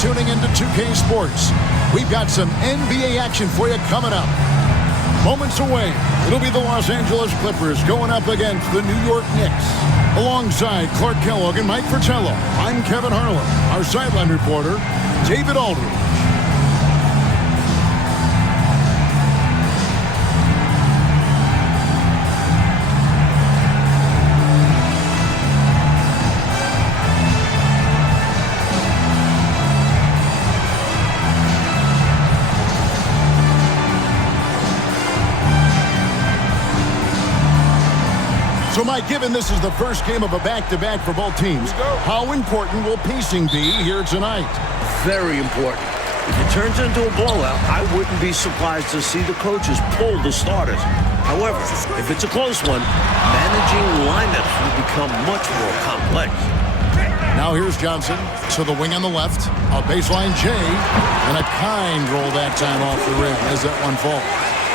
tuning into 2K Sports. We've got some NBA action for you coming up. Moments away, it'll be the Los Angeles Clippers going up against the New York Knicks. Alongside Clark Kellogg and Mike Fratello, I'm Kevin Harlan. Our sideline reporter, David Aldridge. So, Mike, given this is the first game of a back-to-back for both teams, how important will pacing be here tonight? Very important. If it turns into a blowout, I wouldn't be surprised to see the coaches pull the starters. However, if it's a close one, managing lineups will become much more complex. Now here's Johnson to the wing on the left, a baseline J, and a kind roll that time off the rim as that one falls.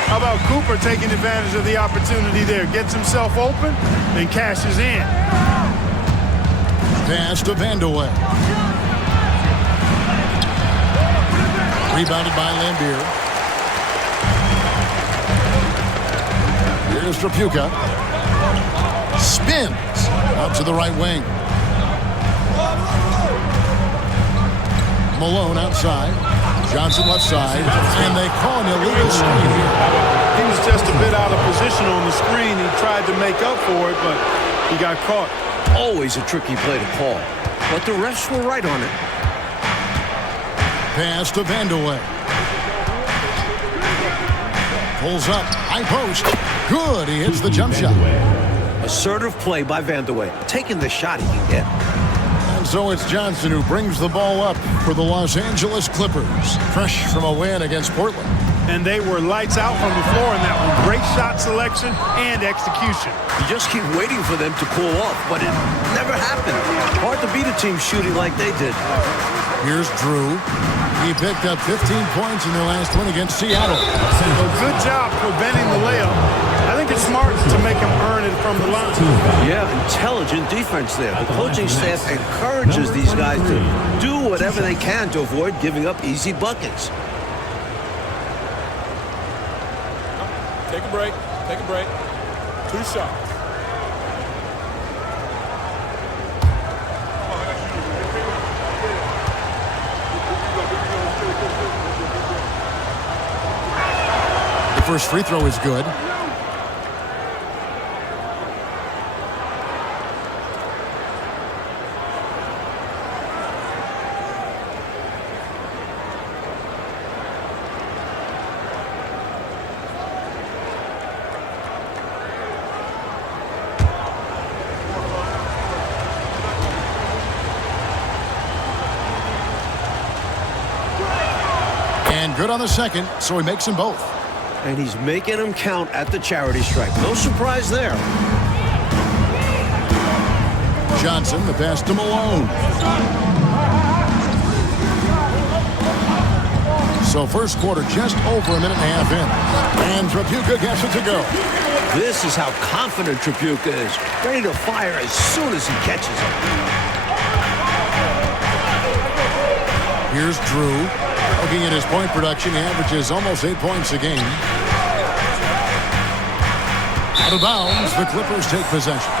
How about Cooper taking advantage of the opportunity there? Gets himself open and cashes in. Pass to Vandeweghe. Rebounded by Lambier. Here's Trapuka. Spins out to the right wing. Malone outside. Johnson left side, and they call an illegal screen here. He was just a bit out of position on the screen. He tried to make up for it, but he got caught. Always a tricky play to call, but the refs were right on it. Pass to Vandeweghe. Pulls up, high post. Good, he hits the jump shot. Assertive play by Vandeweghe, taking the shot he can get. So it's Johnson who brings the ball up for the Los Angeles Clippers. Fresh from a win against Portland. And they were lights out from the floor in that one. Great shot selection and execution. You just keep waiting for them to cool off, but it never happened. Hard to beat a team shooting like they did. Here's Drew. He picked up 15 points in their last win against Seattle. So good job preventing the layup. I think it's smart to make him earn it from the line. Yeah, intelligent defense there. The coaching staff encourages these guys to do whatever they can to avoid giving up easy buckets. Take a break. Take a break. 2 shots. The first free throw is good. And good on the second, so he makes them both. And he's making them count at the charity strike. No surprise there. Johnson, the pass to Malone. So first quarter just over a minute and a half in. And Trapuka gets it to go. This is how confident Trapuka is. Ready to fire as soon as he catches it. Here's Drew. Looking at his point production, he averages almost 8 points a game. Out of bounds, the Clippers take possession.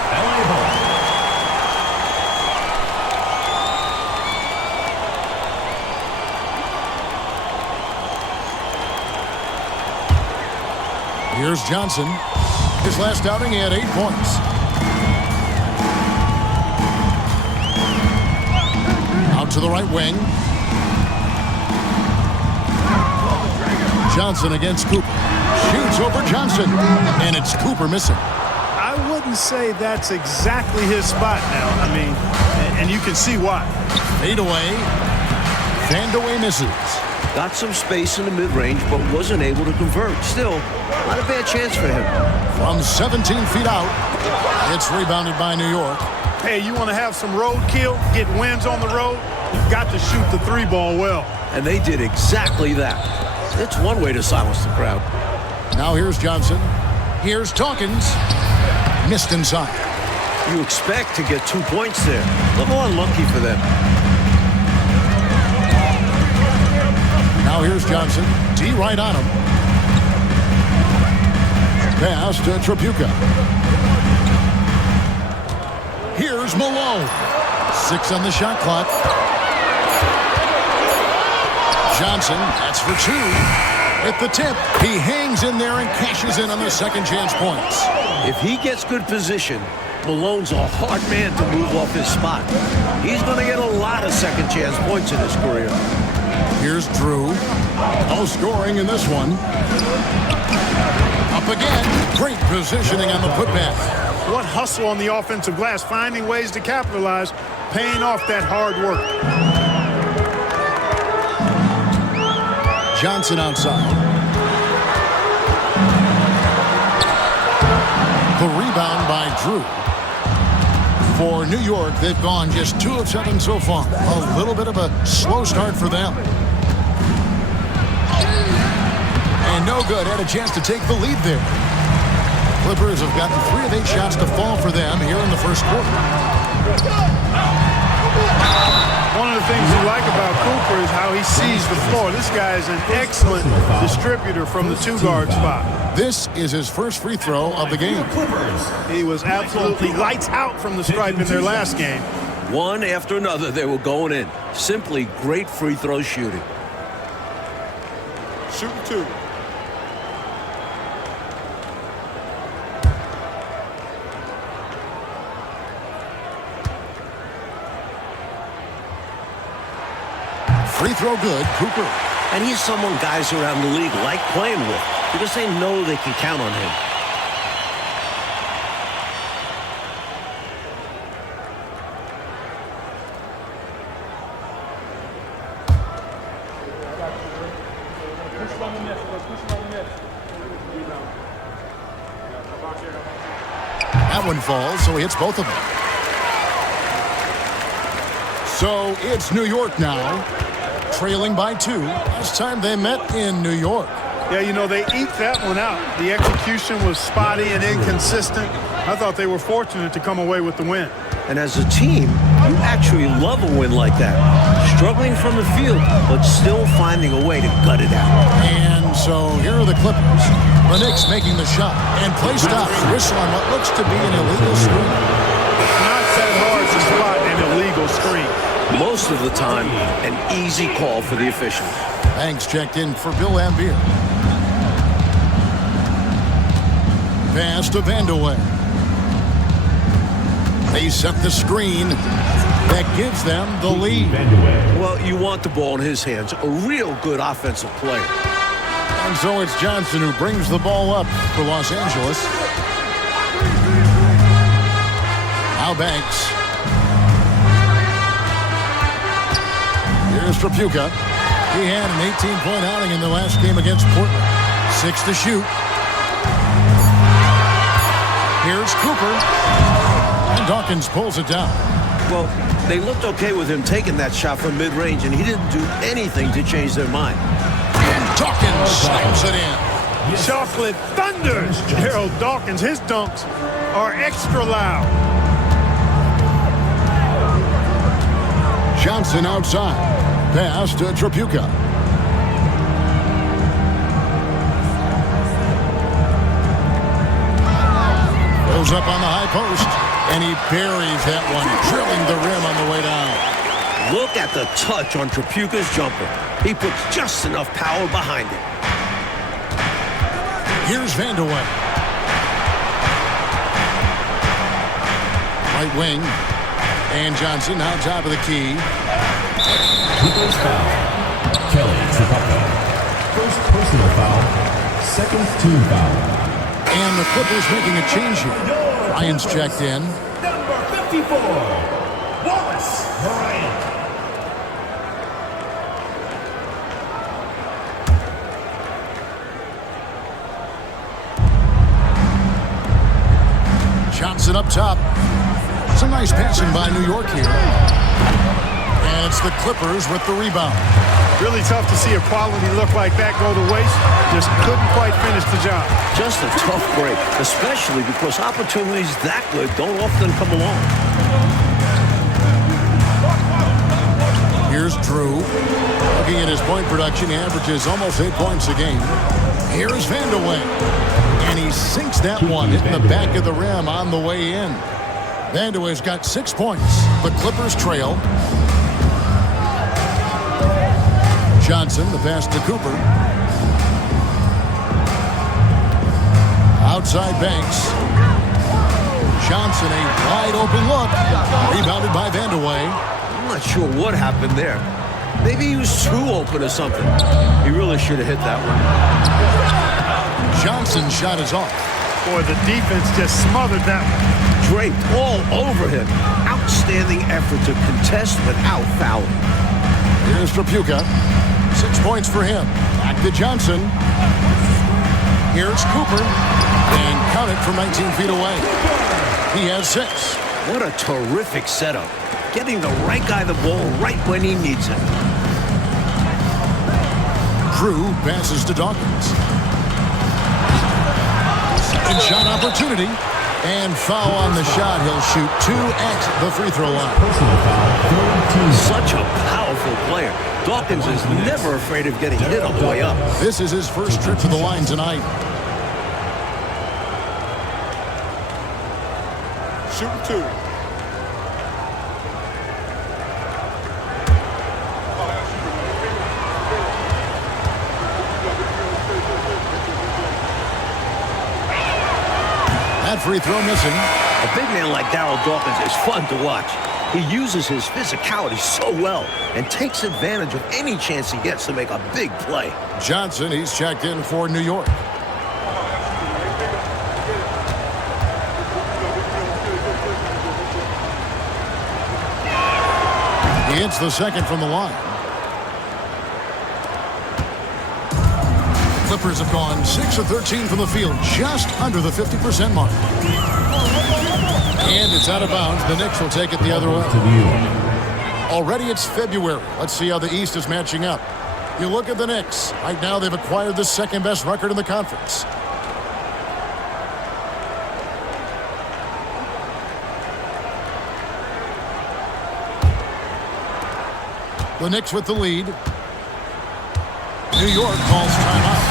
Here's Johnson. His last outing, he had 8 points. Out to the right wing. Johnson against Cooper. Shoots over Johnson. And it's Cooper missing. I wouldn't say that's exactly his spot now. I mean, and you can see why. Fade away. Vandeweghe misses. Got some space in the mid-range, but wasn't able to convert. Still, not a bad chance for him. From 17 feet out, it's rebounded by New York. Hey, you want to have some roadkill, get wins on the road, you've got to shoot the 3-ball well. And they did exactly that. That's one way to silence the crowd. Now here's Johnson. Here's Dawkins. Missed inside. You expect to get 2 points there. A little unlucky for them. Here's Johnson. D right on him. Pass to Tripucka. Here's Malone. 6 on the shot clock. Johnson, that's for 2. At the tip, he hangs in there and cashes in on the second chance points. If he gets good position, Malone's a hard man to move off his spot. He's going to get a lot of second chance points in his career. Here's Drew. No scoring in this one. Up again. Great positioning on the putback. What hustle on the offensive glass, finding ways to capitalize, paying off that hard work. Johnson outside. The rebound by Drew. For New York, they've gone just 2 of 7 so far. A little bit of a slow start for them. And no good. Had a chance to take the lead there. Clippers have gotten 3 of 8 shots to fall for them here in the first quarter. One of the things you like about Cooper is how he sees the floor. This guy is an excellent distributor from the 2-guard spot. This is his first free throw of the game. He was absolutely lights out from the stripe in their last game. One after another, they were going in. Simply great free throw shooting. Shooting 2. Free throw good, Cooper. And he's someone guys around the league like playing with because they know they can count on him. That one falls, so he hits both of them. So it's New York now, trailing by 2. Last time they met in New York. Yeah, you know, they eked that one out. The execution was spotty and inconsistent. I thought they were fortunate to come away with the win. And as a team, you actually love a win like that. Struggling from the field, but still finding a way to gut it out. And so here are the Clippers. The Knicks making the shot. And play stops. Whistle on what looks to be an illegal screen. Not that hard to spot an illegal screen. Most of the time, an easy call for the officials. Banks checked in for Bill Lambier. Pass to Vandeweghe. They set the screen. That gives them the lead. Well, you want the ball in his hands. A real good offensive player. And so it's Johnson who brings the ball up for Los Angeles. Now Banks. Here's Tripucka. He had an 18-point outing in the last game against Portland. 6 to shoot. Here's Cooper. And Dawkins pulls it down. Well, they looked okay with him taking that shot from mid-range, and he didn't do anything to change their mind. And Dawkins slams it in. Chocolate thunders. Harold Dawkins, his dunks are extra loud. Johnson outside. Pass to Tripucka. Goes up on the high post, and he buries that one, drilling the rim on the way down. Look at the touch on Tripucka's jumper. He puts just enough power behind it. Here's Vandeweghe. Right wing. And Johnson on top of the key. First foul, Kelly Tripucka. First personal foul, second team foul. And the Clippers making a change here. Ryan's checked in. Number 54, Wallace Bryant. Johnson up top. Some nice passing by New York here. And it's the Clippers with the rebound. Really tough to see a quality look like that go to waste. Just couldn't quite finish the job. Just a tough break, especially because opportunities that good don't often come along. Here's Drew. Looking at his point production, he averages almost 8 points a game. Here's Vandeweghe. And he sinks that one, hitting the back of the rim on the way in. Vandeweghe's got 6 points. The Clippers trail. Johnson, the pass to Cooper. Outside Banks. Johnson, a wide open look. Rebounded by Vandeweghe. I'm not sure what happened there. Maybe he was too open or something. He really should have hit that one. Johnson's shot is off. Boy, the defense just smothered that one. Draped all over him. Outstanding effort to contest without fouling. Here's Trapuka. 6 points for him. Back to Johnson. Here's Cooper. And count it from 19 feet away. He has 6. What a terrific setup. Getting the right guy the ball right when he needs it. Drew passes to Dawkins. Second shot opportunity. And foul on the shot. He'll shoot 2 at the free throw line. Personal foul, 13. Such a powerful player. Dawkins is never afraid of getting hit on the way up. This is his first trip to the line tonight. Shooting 2. That free throw missing. A big man like Darryl Dawkins is fun to watch. He uses his physicality so well and takes advantage of any chance he gets to make a big play. Johnson, he's checked in for New York. He hits the second from the line. Clippers have gone 6 of 13 from the field, just under the 50% mark. And it's out of bounds. The Knicks will take it the other way. Already it's February. Let's see how the East is matching up. You look at the Knicks. Right now they've acquired the second-best record in the conference. The Knicks with the lead. New York calls timeout.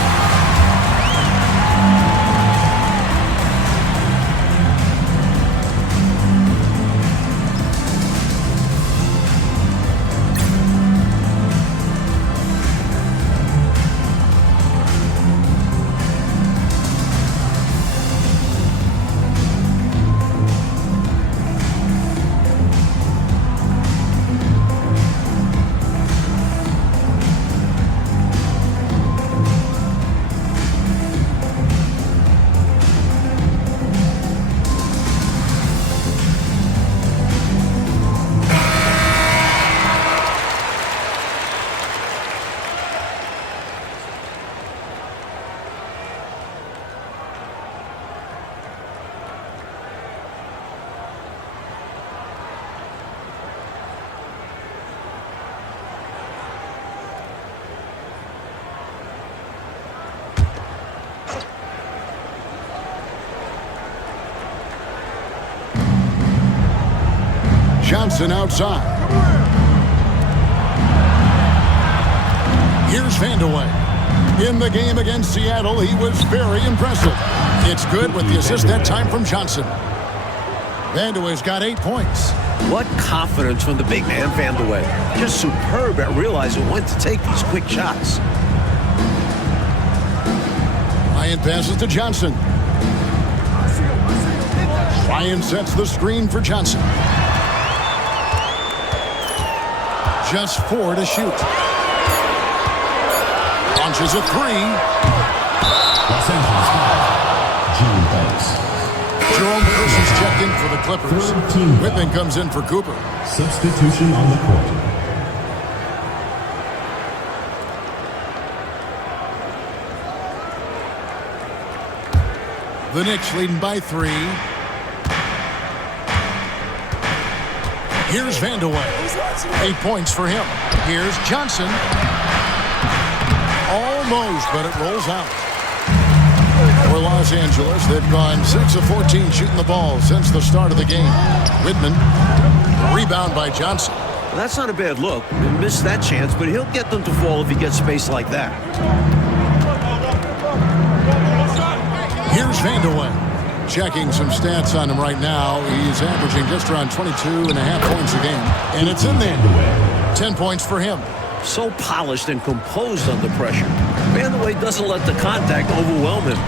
Johnson outside. Here's Vandeweghe. In the game against Seattle, he was very impressive. It's good with the assist that time from Johnson. Vandeweghe's got 8 points. What confidence from the big man, Vandeweghe. Just superb at realizing when to take these quick shots. Ryan passes to Johnson. Ryan sets the screen for Johnson. Just 4 to shoot. Launches a 3. Los Angeles foul, June Banks. Jerome Kersey's checked in for the Clippers. 13. Whitman comes in for Cooper. Substitution on the court. The Knicks leading by 3. Here's Vandeweghe. 8 points for him. Here's Johnson. Almost, but it rolls out. For Los Angeles, they've gone 6 of 14 shooting the ball since the start of the game. Whitman, rebound by Johnson. Well, that's not a bad look. He missed that chance, but he'll get them to fall if he gets space like that. Here's Vandeweghe. Checking some stats on him right now. He's averaging just around 22.5 points a game. And it's in there. 10 points for him. So polished and composed under pressure. Vandeweghe doesn't let the contact overwhelm him.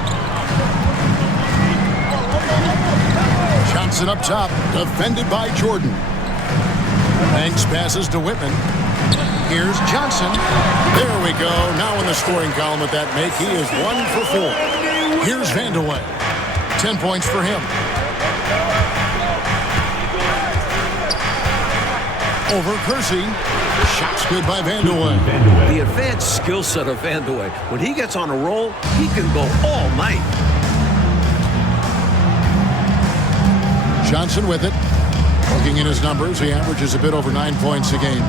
Johnson up top, defended by Jordan. Banks passes to Whitman. Here's Johnson. There we go. Now in the scoring column with that make, he is 1 for 4. Here's Vandeweghe. 10 points for him. Over Kersey. Shots good by Vandeweghe. The advanced skill set of Vandeweghe. When he gets on a roll, he can go all night. Johnson with it. Looking in his numbers, he averages a bit over 9 points a game.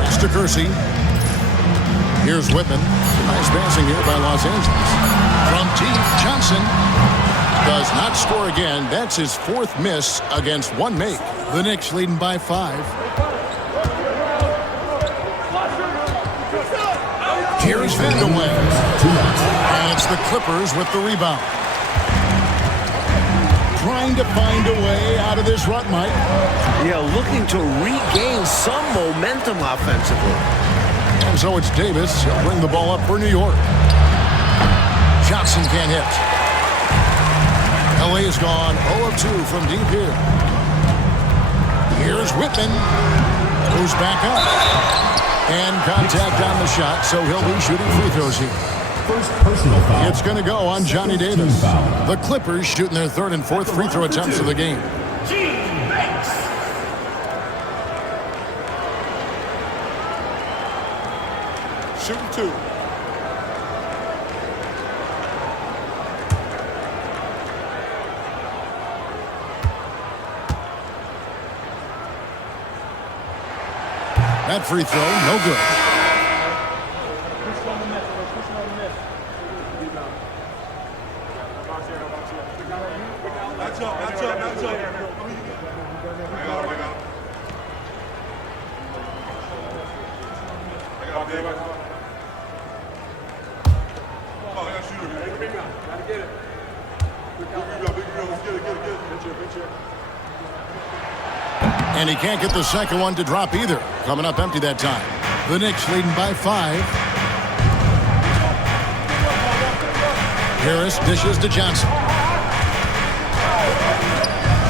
Pass to Kersey. Here's Whitman. Nice passing here by Los Angeles. From deep, Johnson does not score again. That's his 4th miss against 1 make. The Knicks leading by 5. Here's Vandeweghe. And it's the Clippers with the rebound. Trying to find a way out of this rut, Mike. Yeah, looking to regain some momentum offensively. And so it's Davis. He'll bring the ball up for New York. Johnson can't hit. LA is gone 0 of 2 from deep here. Here's Whitman. Moves back up. And contact on the shot, so he'll be shooting free throws here. First personal foul. It's going to go on Johnny Davis. The Clippers shooting their 3rd and 4th free throw attempts of the game. Shooting 2. That free throw, no good. And he can't get the second one to drop either. Coming up empty that time. The Knicks leading by 5. Harris dishes to Johnson.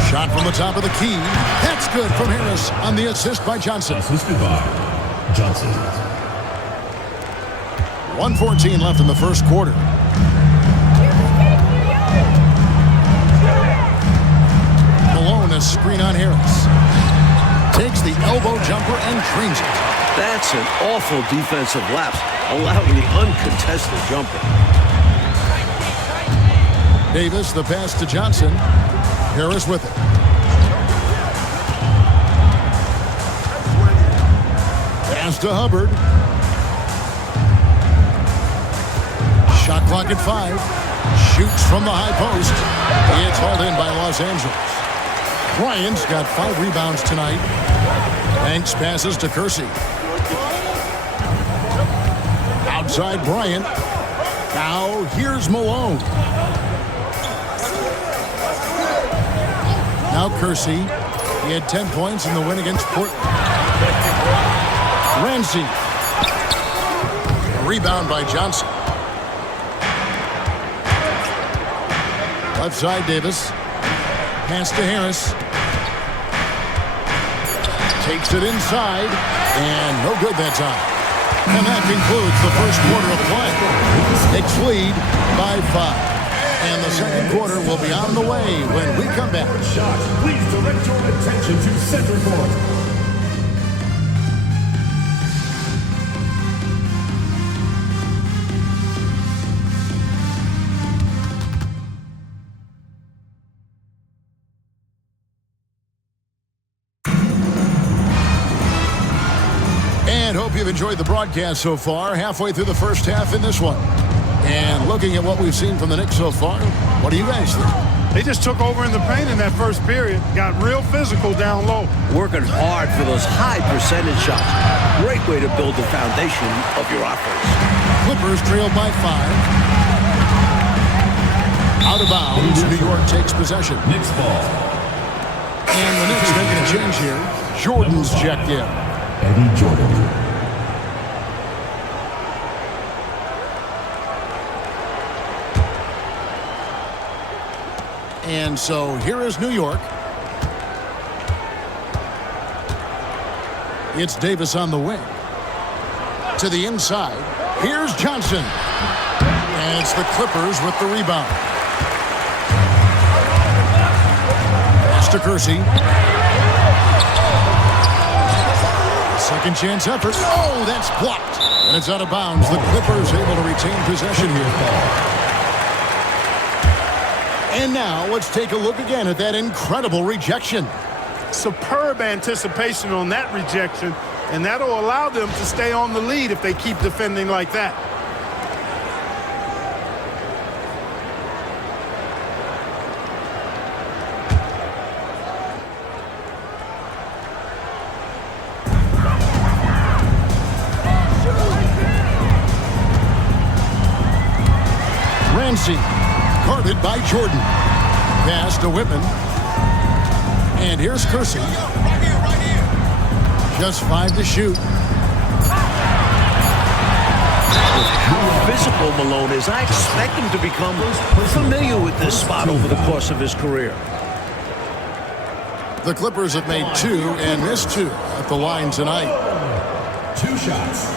Shot from the top of the key. That's good from Harris on the assist by Johnson. Assisted by Johnson. 1:14 left in the first quarter. Malone, a screen on Harris. Takes the elbow jumper and drains it. That's an awful defensive lapse, allowing the uncontested jumper. Davis, the pass to Johnson. Harris with it. Pass to Hubbard. Shot clock at 5. Shoots from the high post. It's hauled in by Los Angeles. Bryant's got 5 rebounds tonight. Banks passes to Kersey. Outside Bryant. Now here's Malone. Now Kersey. He had 10 points in the win against Portland. Ramsey. Rebound by Johnson. Left side Davis. Pass to Harris. Takes it inside. And no good that time. And that concludes the first quarter of play. Knicks lead by 5. And the second quarter will be on the way when we come back. Shot. Please direct your attention to center court. And hope you've enjoyed the broadcast so far. Halfway through the first half in this one. And looking at what we've seen from the Knicks so far, what do you guys think? They just took over in the paint in that first period. Got real physical down low. Working hard for those high percentage shots. Great way to build the foundation of your offense. Clippers trail by 5. Out of bounds, New York takes possession. Knicks ball. And the Knicks making a change here. Jordan's checked in. Eddie Jordan. And so here is New York. It's Davis on the wing. To the inside. Here's Johnson. And it's the Clippers with the rebound. Pass to Kersey. Second chance effort. Oh, that's blocked. And it's out of bounds. The Clippers able to retain possession here. And now let's take a look again at that incredible rejection. Superb anticipation on that rejection, and that'll allow them to stay on the lead if they keep defending like that. Ramsey, guarded by Jordan. Pass to Whitman. And here's Kersey. Just 5 to shoot. How physical Malone is, I expect him to become familiar with this spot over the course of his career. The Clippers have made 2 and missed 2 at the line tonight. 2 shots.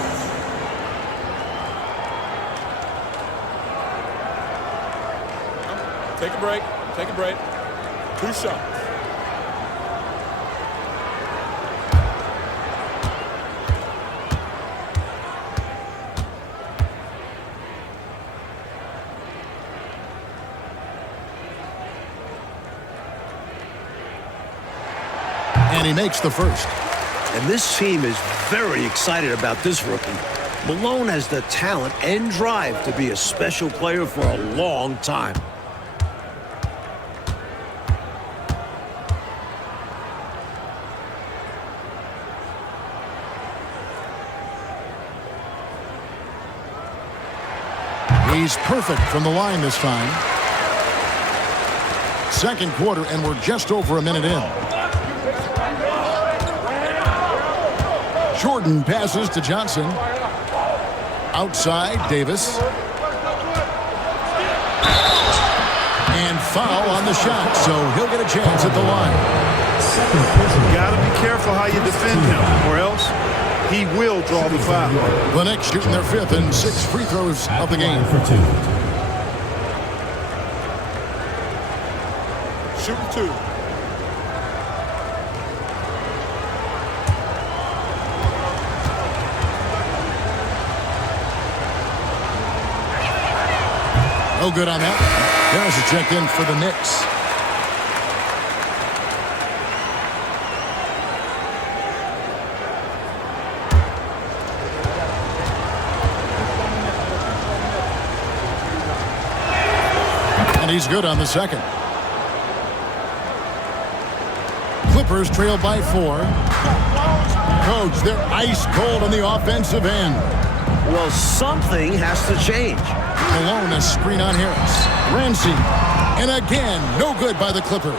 Take a break. Take a break. 2 shots. And he makes the first. And this team is very excited about this rookie. Malone has the talent and drive to be a special player for a long time. He's perfect from the line this time. Second quarter, and we're just over a minute in. Jordan passes to Johnson. Outside, Davis. And foul on the shot, so he'll get a chance at the line. You got to be careful how you defend him, or else he will draw the foul. The Knicks shooting their 5th and 6th free throws of the game. For 2. Shooting 2. No good on that. There's a check in for the Knicks. And he's good on the second. Clippers trail by 4. Coach, they're ice cold on the offensive end. Well, something has to change. Malone, a screen on Harris. Ramsey. And again, no good by the Clippers.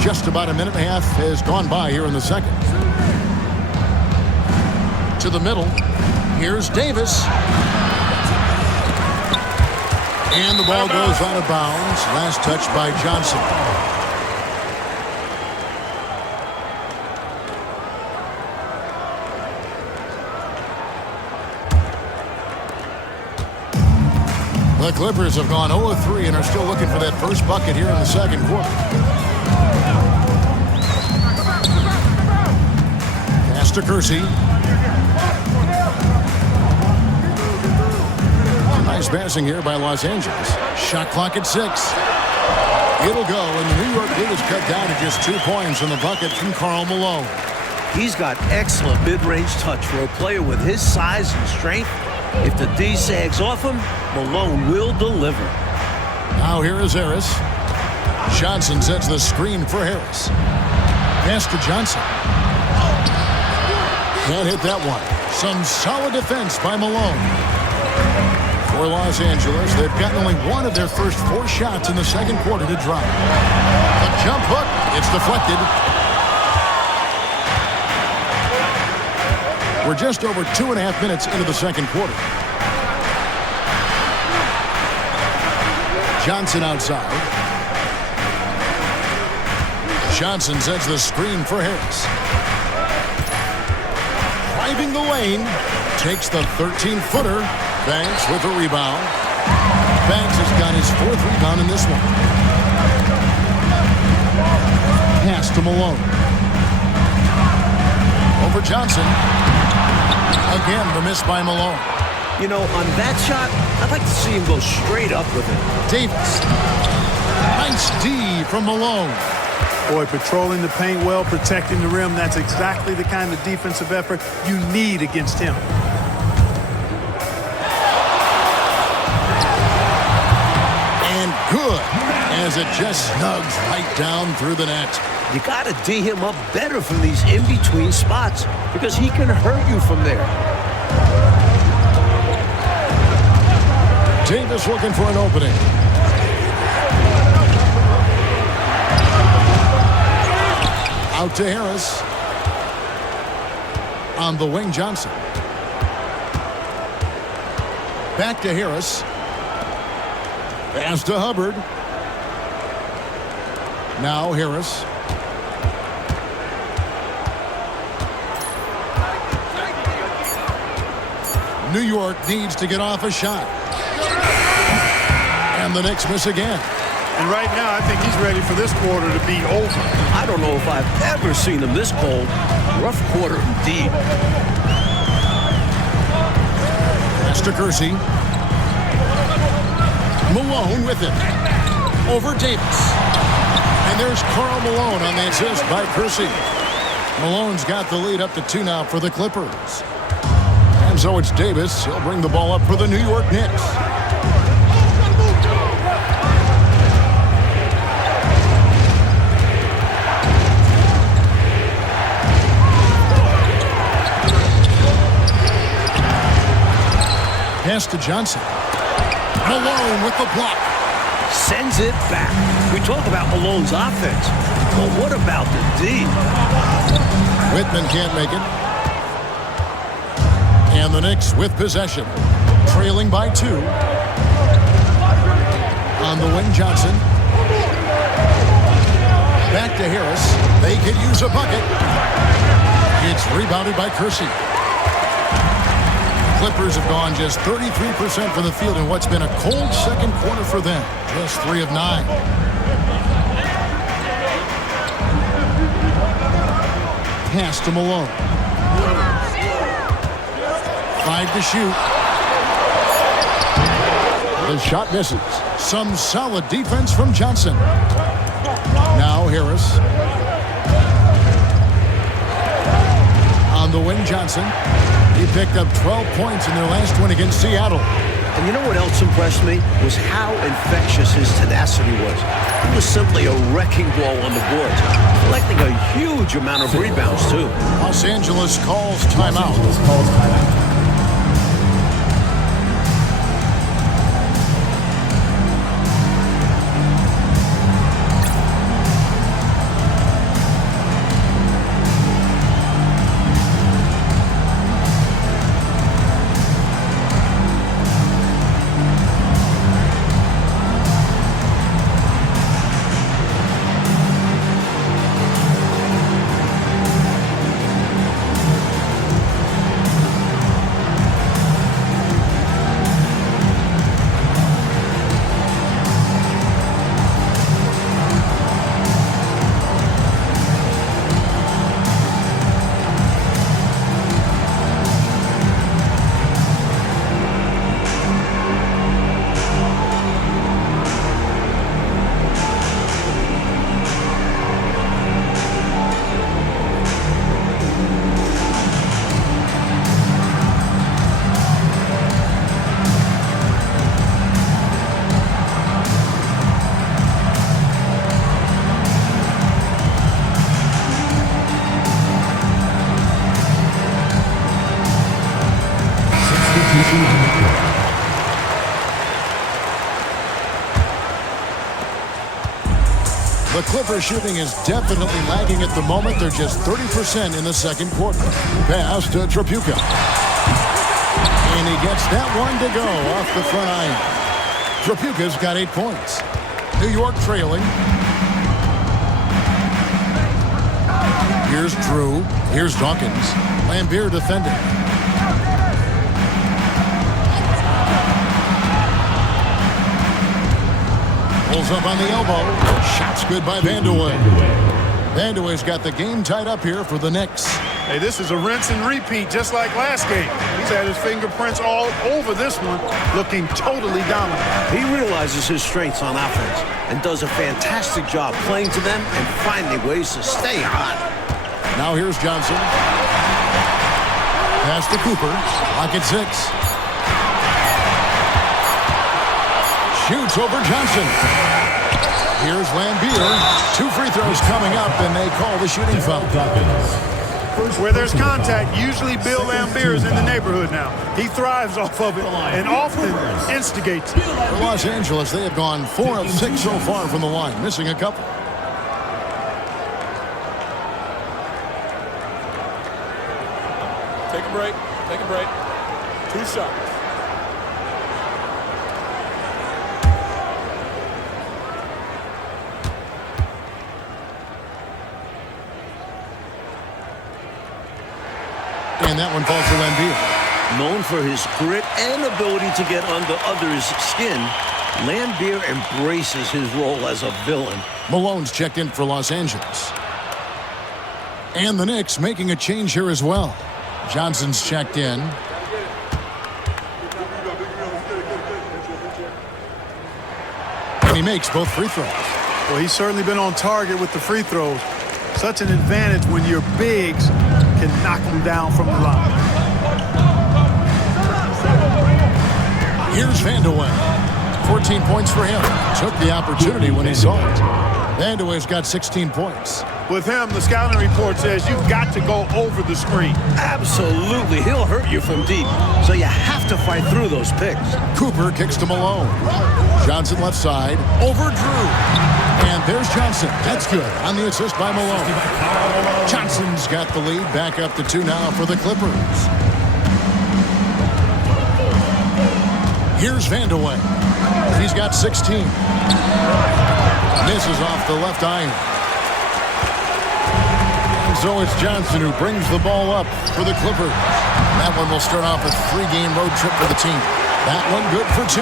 Just about a minute and a half has gone by here in the second. To the middle. Here's Davis. And the ball goes out of bounds. Last touch by Johnson. The Clippers have gone 0-3 and are still looking for that first bucket here in the second quarter. Pass to Kersey. Nice passing here by Los Angeles. Shot clock at 6. It'll go, and the New York lead is cut down to just 2 points on the bucket from Karl Malone. He's got excellent mid-range touch for a player with his size and strength. If the D sags off him, Malone will deliver. Now here is Harris. Johnson sets the screen for Harris. Pass to Johnson. Can't hit that one. Some solid defense by Malone. For Los Angeles, they've gotten only one of their first 4 shots in the second quarter to drop. A jump hook. It's deflected. We're just over 2.5 minutes into the second quarter. Johnson outside. Johnson sets the screen for Harris. Driving the lane. Takes the 13-footer. Banks with a rebound. Banks has got his 4th rebound in this one. Pass to Malone. Over Johnson. Again, the miss by Malone. You know, on that shot, I'd like to see him go straight up with it. Davis. Nice D from Malone. Boy, patrolling the paint well, protecting the rim. That's exactly the kind of defensive effort you need against him. And good, as it just snugs right down through the net. You got to D him up better from these in-between spots because he can hurt you from there. Davis looking for an opening. Out to Harris. On the wing, Johnson. Back to Harris. Pass to Hubbard. Now Harris. New York needs to get off a shot. And the Knicks miss again. And right now, I think he's ready for this quarter to be over. I don't know if I've ever seen him this cold. Rough quarter indeed. Pass to Kersey. Malone with it. Over Davis. And there's Karl Malone on the assist by Kersey. Malone's got the lead up to 2 now for the Clippers. And so it's Davis. He'll bring the ball up for the New York Knicks. Pass to Johnson. Malone with the block. Sends it back. We talk about Malone's offense. But what about the D? Whitman can't make it. And the Knicks with possession. Trailing by 2. On the wing, Johnson. Back to Harris. They could use a bucket. It's rebounded by Kersey. Clippers have gone just 33% from the field in what's been a cold second quarter for them. Just 3 of 9. Pass to Malone. 5 to shoot. The shot misses. Some solid defense from Johnson. Now Harris. On the wing, Johnson. He picked up 12 points in their last win against Seattle. And you know what else impressed me? Was how infectious his tenacity was. He was simply a wrecking ball on the boards, collecting a huge amount of rebounds, too. Los Angeles calls timeout. Clipper shooting is definitely lagging at the moment. They're just 30% in the second quarter. Pass to Tripucka. And he gets that one to go off the front iron. Tripucka's got 8 points. New York trailing. Here's Drew. Here's Dawkins. Lambier defending. Pulls up on the elbow. Shot's good by Vandeweghe. Vandeweghe's got the game tied up here for the Knicks. Hey, this is a rinse and repeat just like last game. He's had his fingerprints all over this one, looking totally dominant. He realizes his strengths on offense and does a fantastic job playing to them and finding ways to stay hot. Now here's Johnson. Pass to Cooper. Lock at 6. Shoots over Johnson. Here's Lambier. 2 free throws coming up, and they call the shooting foul. Where there's contact, usually Bill Lambier is in the neighborhood now. He thrives off of it and often instigates it. For Los Angeles, they have gone 4 of 6 so far from the line, missing a couple. Take a break. Take a break. 2 shots. And that one falls to Lambier. Known for his grit and ability to get under others' skin, Lambier embraces his role as a villain. Malone's checked in for Los Angeles. And the Knicks making a change here as well. Johnson's checked in. And he makes both free throws. Well, he's certainly been on target with the free throws. Such an advantage when your bigs can knock them down from the line. Here's Vandeweghe. 14 points for him. Took the opportunity when he saw it. Vandeweghe's got 16 points. With him, the scouting report says you've got to go over the screen. Absolutely. He'll hurt you from deep, so you have to fight through those picks. Cooper kicks to Malone. Johnson left side. Over Drew. And there's Johnson. That's good on the assist by Malone. Johnson's got the lead. Back up to 2 now for the Clippers. Here's Vandeweghe. He's got 16. Misses off the left iron. And so it's Johnson who brings the ball up for the Clippers. That one will start off a 3-game road trip for the team. That one good for 2.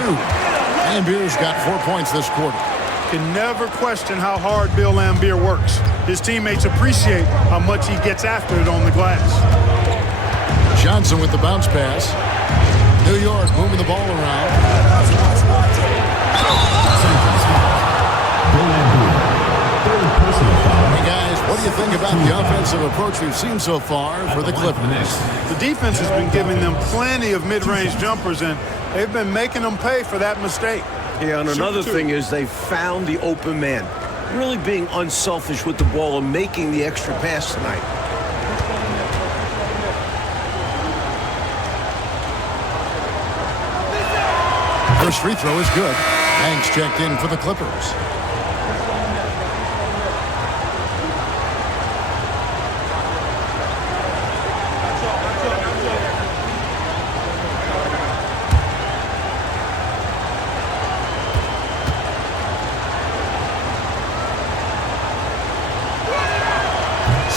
Lambier's got 4 points this quarter. Can never question how hard Bill Lambier works. His teammates appreciate how much he gets after it on the glass. Johnson with the bounce pass. New York moving the ball around. Hey guys, what do you think about the offensive approach we've seen so far for the Clippers? The defense has been giving them plenty of mid-range jumpers, and they've been making them pay for that mistake. Yeah, and another thing is they found the open man. Really being unselfish with the ball and making the extra pass tonight. First free throw is good. Banks checked in for the Clippers.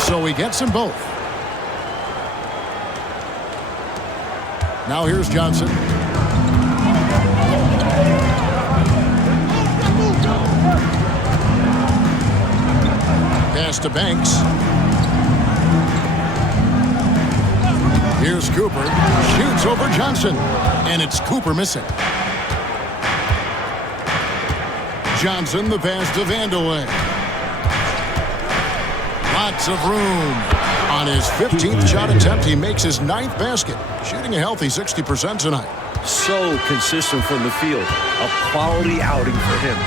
So he gets them both. Now here's Johnson. Pass to Banks. Here's Cooper. Shoots over Johnson. And it's Cooper missing. Johnson, the pass to Vandeweghe. Lots of room. On his 15th shot attempt, he makes his 9th basket. Shooting a healthy 60% tonight. So consistent from the field. A quality outing for him.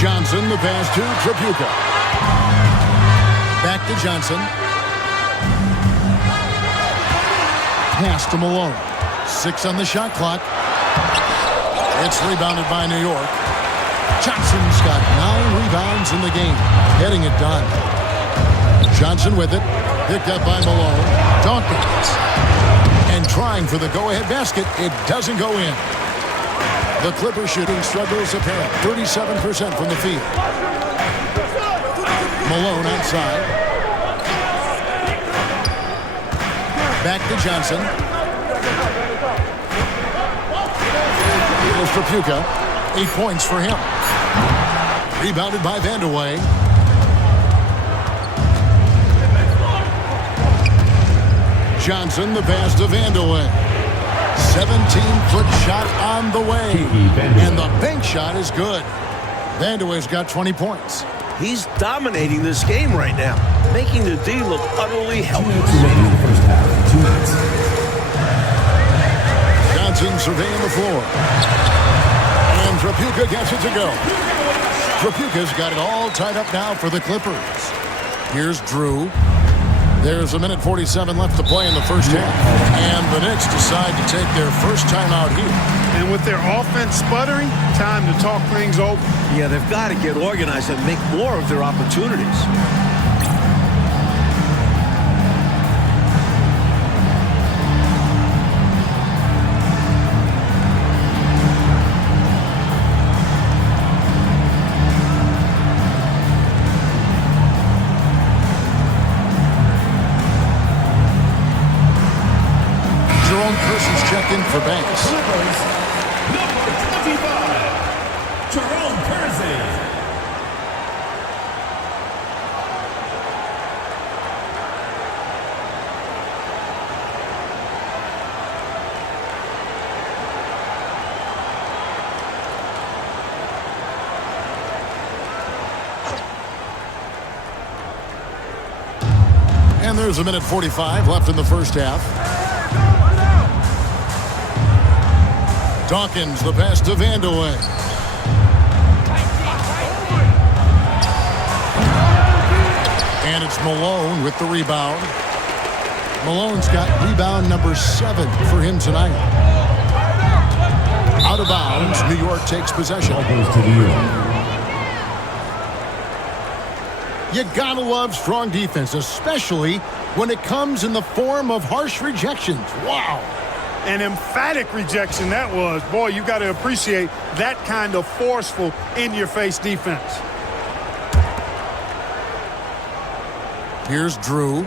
Johnson, the pass to Tripucka. Back to Johnson. Pass to Malone. 6 on the shot clock. It's rebounded by New York. Johnson's got 9 rebounds in the game, getting it done. Johnson with it, picked up by Malone. Dawkins. And trying for the go-ahead basket. It doesn't go in. The Clippers shooting struggles apparent. 37% from the field. Malone outside. Back to Johnson. Here's Trapuka. 8 points for him. Rebounded by Vandeweghe. Johnson, the pass to Vandeweghe. 17-foot shot on the way. And the bank shot is good. Vandeweghe's got 20 points. He's dominating this game right now, making the D look utterly helpless. Johnson surveying the floor. And Trapuka gets it to go. Trapuka's got it all tied up now for the Clippers. Here's Drew. There's 1:47 left to play in the first half. And the Knicks decide to take their first time out here. And with their offense sputtering, time to talk things over. Yeah, they've got to get organized and make more of their opportunities. Checked in for Banks. Number 25, Jerome Kersey. And there's 1:45 left in the first half. Dawkins, the pass to Vandeweghe. And it's Malone with the rebound. Malone's got rebound number 7 for him tonight. Out of bounds, New York takes possession. You gotta love strong defense, especially when it comes in the form of harsh rejections. Wow. An emphatic rejection that was. Boy, you got to appreciate that kind of forceful, in-your-face defense. Here's Drew.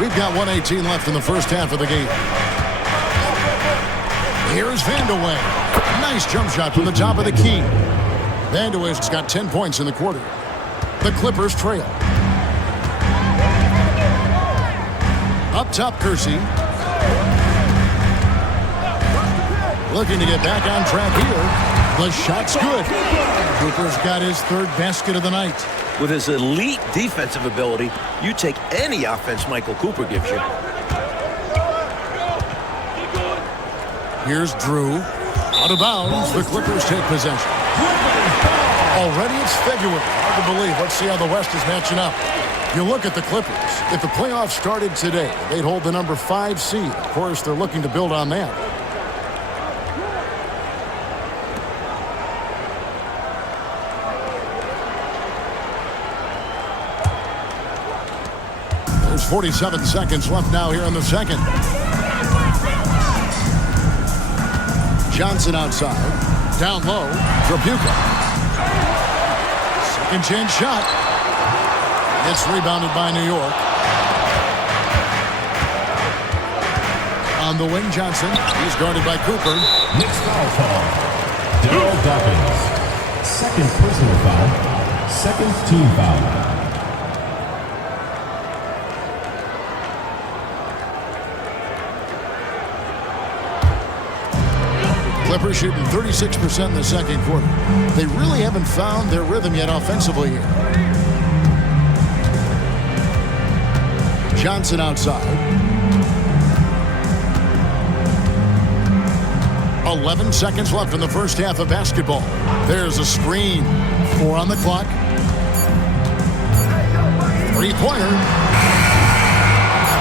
We've got 1:18 left in the first half of the game. Here's Vandeweghe. Nice jump shot from the top of the key. Vandeweghe's got 10 points in the quarter. The Clippers trail. Up top, Kersey. Looking to get back on track here. The shot's good. Cooper's got his 3rd basket of the night. With his elite defensive ability, you take any offense Michael Cooper gives you. Here's Drew. Out of bounds, the Clippers take possession. Already it's February. Hard to believe. Let's see how the West is matching up. You look at the Clippers. If the playoffs started today, they'd hold the number 5 seed. Of course, they're looking to build on that. There's 47 seconds left now here in the second. Johnson outside. Down low. Trapuka. Second chance shot. It's rebounded by New York. On the wing, Johnson. He's guarded by Cooper. Knicks foul call. Daryl Dawkins. Second personal foul. Second team foul. Clippers shooting 36% in the second quarter. They really haven't found their rhythm yet offensively here. Johnson outside. 11 seconds left in the first half of basketball. There's a screen. 4 on the clock. 3-pointer.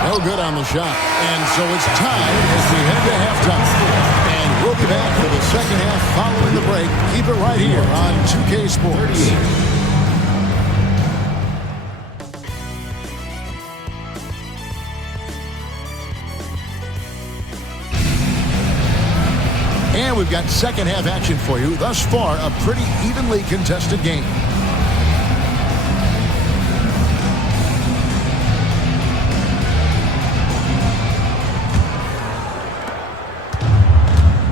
No good on the shot. And so it's tied as we head to halftime. And we'll be back for the second half following the break. Keep it right here on 2K Sports. And we've got second half action for you. Thus far, a pretty evenly contested game.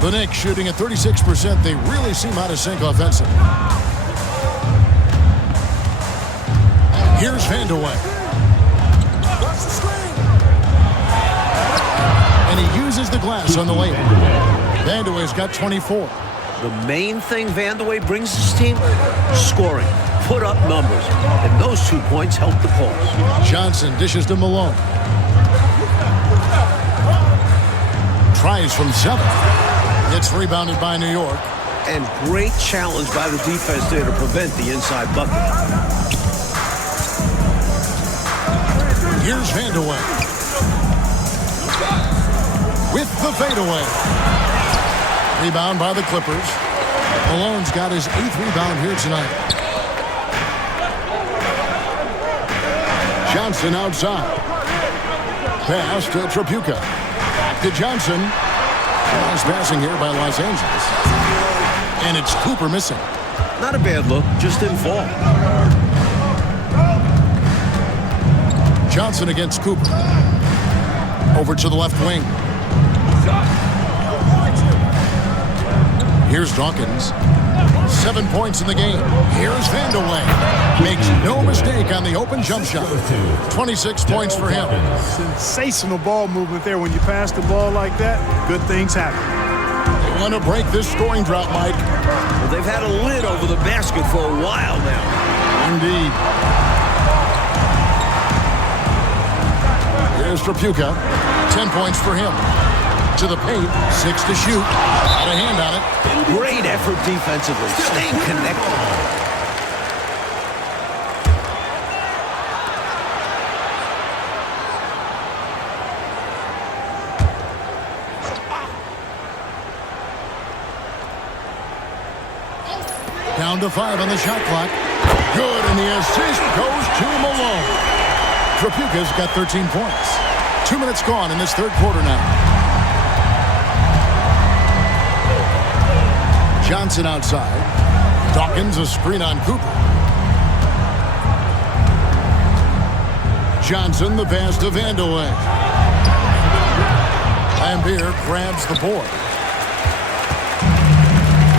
The Knicks shooting at 36%. They really seem out of sync offensively. Here's Vandeweghe. And he uses the glass on the layup. Vandeweghe's got 24. The main thing Vandeweghe brings his team, scoring. Put up numbers. And those 2 points help the cause. Johnson dishes to Malone. Tries from 7. It's rebounded by New York. And great challenge by the defense there to prevent the inside bucket. Here's Vandeweghe. With the fadeaway. Rebound by the Clippers. Malone's got his 8th rebound here tonight. Johnson outside. Pass to Tripucka. Back to Johnson. Nice passing here by Los Angeles. And it's Cooper missing. Not a bad look, just didn't fall. Johnson against Cooper. Over to the left wing. Here's Dawkins. 7 points in the game. Here's Vandeweghe. Makes no mistake on the open jump shot. 26 points for him. Sensational ball movement there. When you pass the ball like that, good things happen. They want to break this scoring drought, Mike. Well, they've had a lid over the basket for a while now. Indeed. Here's Tripucka. 10 points for him. To the paint. 6 to shoot. Got a hand on it. Great effort defensively. Staying connected. Down to 5 on the shot clock. Good, and the assist goes to Malone. Tripucka's got 13 points. 2 minutes gone in this third quarter now. Johnson outside. Dawkins a screen on Cooper. Johnson the pass to Vandeweghe. Lambeer grabs the board.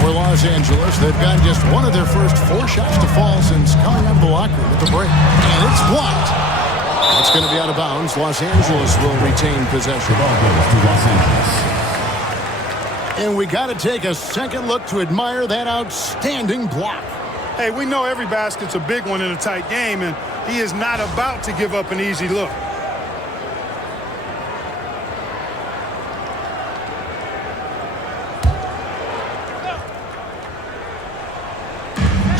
For Los Angeles, they've gotten just one of their first 4 shots to fall since coming out of the locker room at the break. And it's blocked. It's going to be out of bounds. Los Angeles will retain possession. Ball goes to Los Angeles. And we got to take a second look to admire that outstanding block. Hey, we know every basket's a big one in a tight game, and he is not about to give up an easy look.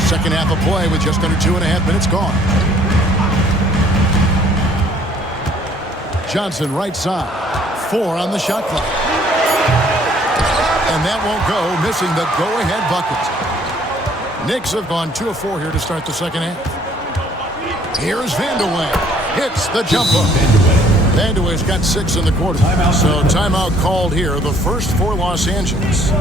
Second half of play with just under 2.5 minutes gone. Johnson right side. 4 on the shot clock. And that won't go, missing the go-ahead bucket. Knicks have gone 2 of 4 here to start the second half. Here's Vandeweghe. Hits the jumper. Vandeweghe's got 6 in the quarter. So timeout called here, the first for Los Angeles.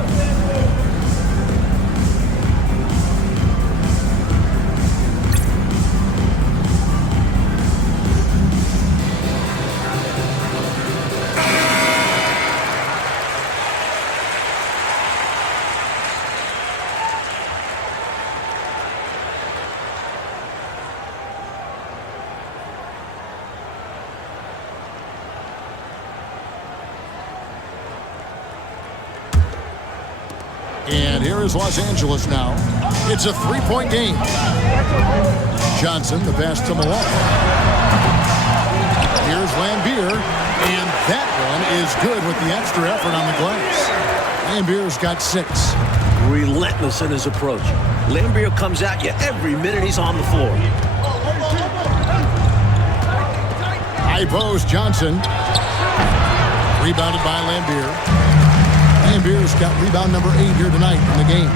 And here is Los Angeles now. It's a 3-point game. Johnson, the pass to Malone. Here's Lambeer. And that one is good with the extra effort on the glass. Lambier's got 6. Relentless in his approach. Lambeer comes at you every minute he's on the floor. High post, Johnson. Rebounded by Lambeer. Beers got rebound number 8 here tonight in the game.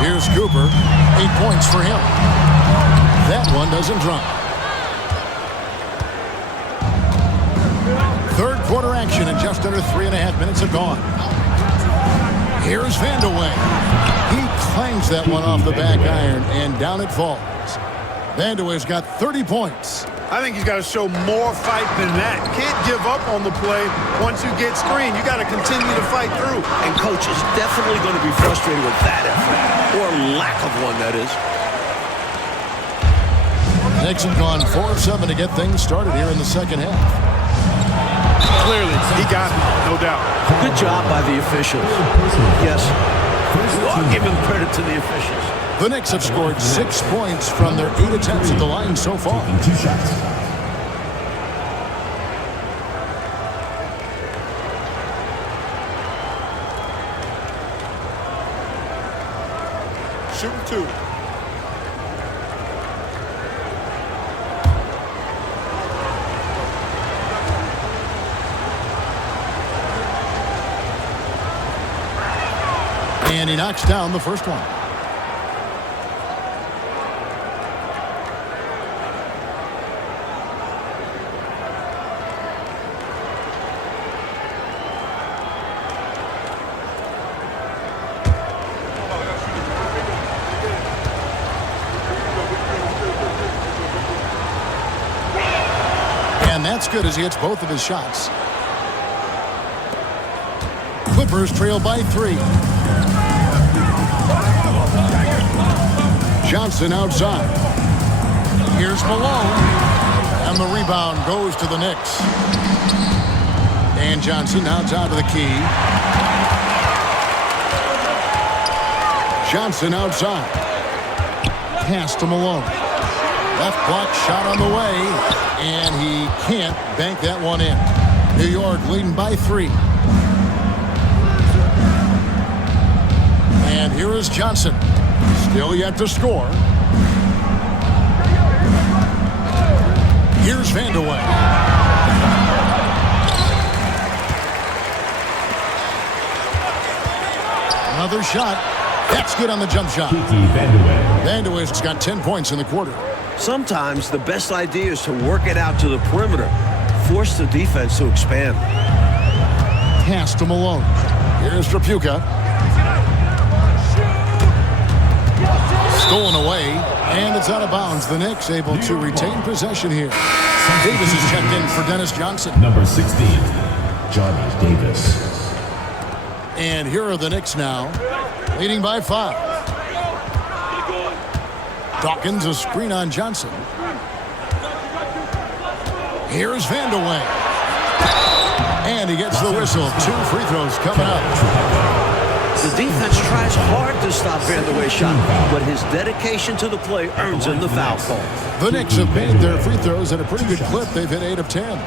Here's Cooper. 8 points for him. That one doesn't drop. Third quarter action, and just under 3.5 minutes have gone. Here's Vandeweghe. He clangs that one off the back iron, and down it falls. Vandeweghe's got 30 points. I think he's got to show more fight than that. Can't give up on the play once you get screened. You got to continue to fight through. And coach is definitely going to be frustrated with that effort, or lack of one, that is. Knicks have gone 4 of 7 to get things started here in the second half. Clearly, he got it, no doubt. Good job by the officials. Yes, you are giving credit to the officials. The Knicks have scored 6 points from their 8 attempts at the line so far. Taking 2 shots. Shooting 2. And he knocks down the first one. And that's good as he hits both of his shots. Clippers trail by 3. Johnson outside. Here's Malone. And the rebound goes to the Knicks. And Johnson now out of the key. Johnson outside. Pass to Malone. Left block shot on the way. And he can't bank that one in. New York leading by 3. And here is Johnson. Still yet to score. Here's Vandeweghe. Another shot. That's good on the jump shot. Vandeweghe's got 10 points in the quarter. Sometimes the best idea is to work it out to the perimeter. Force the defense to expand. Pass to Malone. Here's Trapuka. Stolen away, and it's out of bounds. The Knicks able to retain possession here. Davis is checked in for Dennis Johnson. Number 16, Johnny Davis. And here are the Knicks now, leading by 5. Dawkins, a screen on Johnson. Here's Vandeweghe. And he gets the whistle. 2 free throws coming up. The defense tries hard to stop Vandeweghe's shot, but his dedication to the play earns him the foul call. The Knicks have made their free throws at a pretty good clip. They've hit 8 of 10.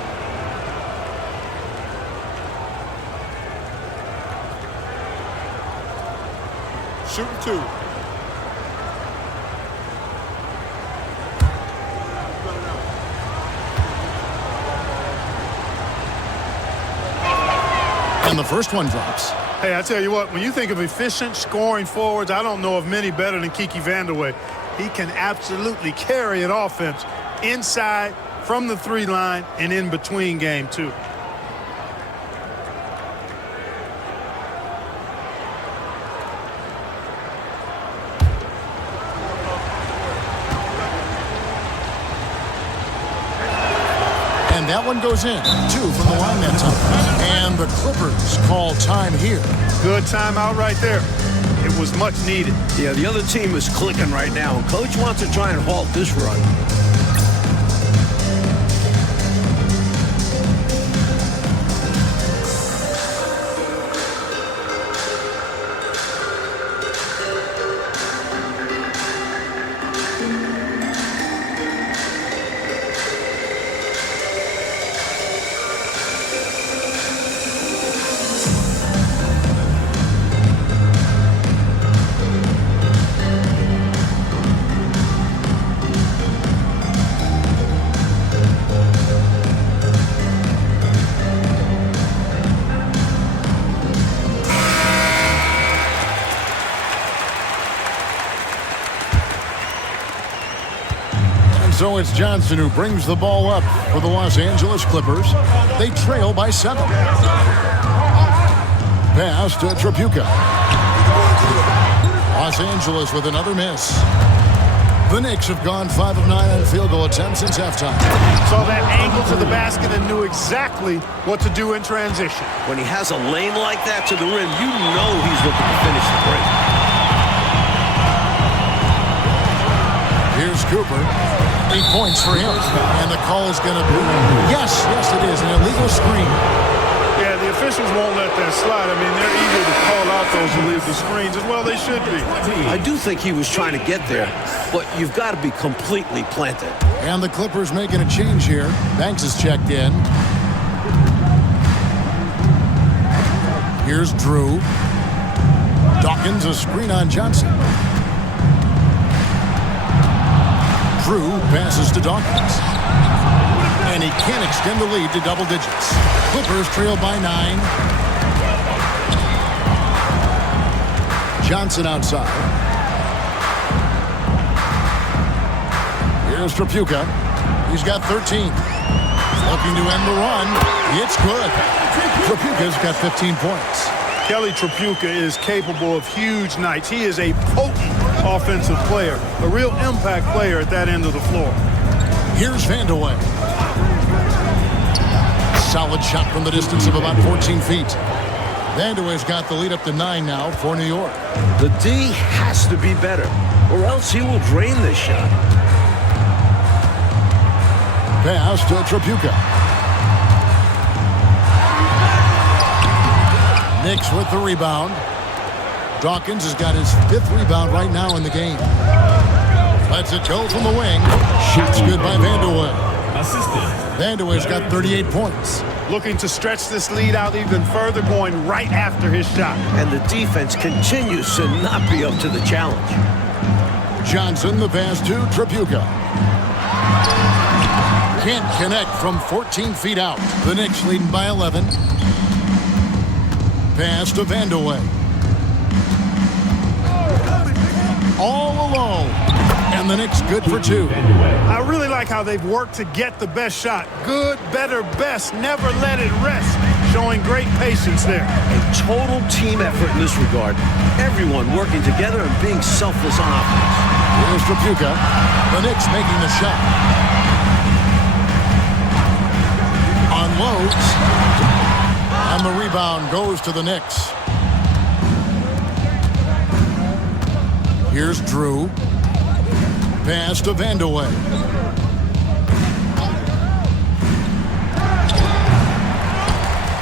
Shooting 2. And the first one drops. Hey, I tell you what, when you think of efficient scoring forwards, I don't know of many better than Kiki Vandeweghe. He can absolutely carry an offense inside, from the 3 line, and in between game, too. And that one goes in. 2 from the line that time. And the Clippers call time here. Good timeout right there. It was much needed. Yeah, the other team is clicking right now, and coach wants to try and halt this run. So it's Johnson who brings the ball up for the Los Angeles Clippers. They trail by 7. Pass to Tripucka. Los Angeles with another miss. The Knicks have gone 5 of 9 on field goal attempts since halftime. Saw that angle to the basket and knew exactly what to do in transition. When he has a lane like that to the rim, you know he's looking to finish the break. Here's Cooper. 8 points for him. And the call is going to be, yes, it is, an illegal screen. Yeah, the officials won't let that slide. I mean, they're eager to call out those illegal screens as well. They should be. I do think he was trying to get there, but you've got to be completely planted. And the Clippers making a change here. Banks is checked in. Here's Drew. Dawkins, a screen on Johnson. Drew passes to Dawkins. And he can't extend the lead to double digits. Clippers trail by 9. Johnson outside. Here's Tripucka. He's got 13. Looking to end the run. It's good. Tripucka's got 15 points. Kelly Tripucka is capable of huge nights. He is a potent offensive player, a real impact player at that end of the floor. Here's Vandeweghe. Solid shot from the distance of about 14 feet. Vandeweghe's got the lead up to 9 now for New York. The D has to be better, or else he will drain this shot. Pass to Tripucka. Knicks with the rebound. Dawkins has got his 5th rebound right now in the game. Lets it go from the wing. Shot's good by Vandeweghe. Vandeweghe's got 38 points. Looking to stretch this lead out even further, going right after his shot. And the defense continues to not be up to the challenge. Johnson, the pass to Tripucka. Can't connect from 14 feet out. The Knicks leading by 11. Pass to Vandeweghe. All alone. And the Knicks good for 2. I really like how they've worked to get the best shot. Good, better, best. Never let it rest. Showing great patience there. A total team effort in this regard. Everyone working together and being selfless on offense. Here's Tripucka. The Knicks making the shot. Unloads. And the rebound goes to the Knicks. Here's Drew. Pass to Vandeweghe.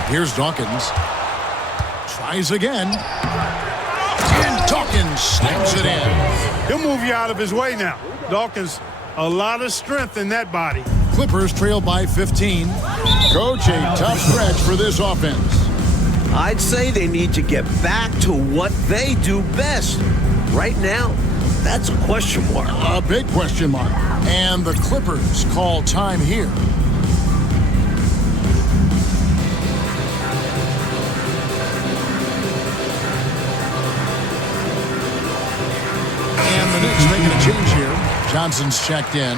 Here's Dawkins. Tries again. And Dawkins slams it in. He'll move you out of his way now. Dawkins, a lot of strength in that body. Clippers trail by 15. Coach, a tough stretch for this offense. I'd say they need to get back to what they do best. Right now, that's a question mark. A big question mark. And the Clippers call time here. And the Knicks making a change here. Johnson's checked in.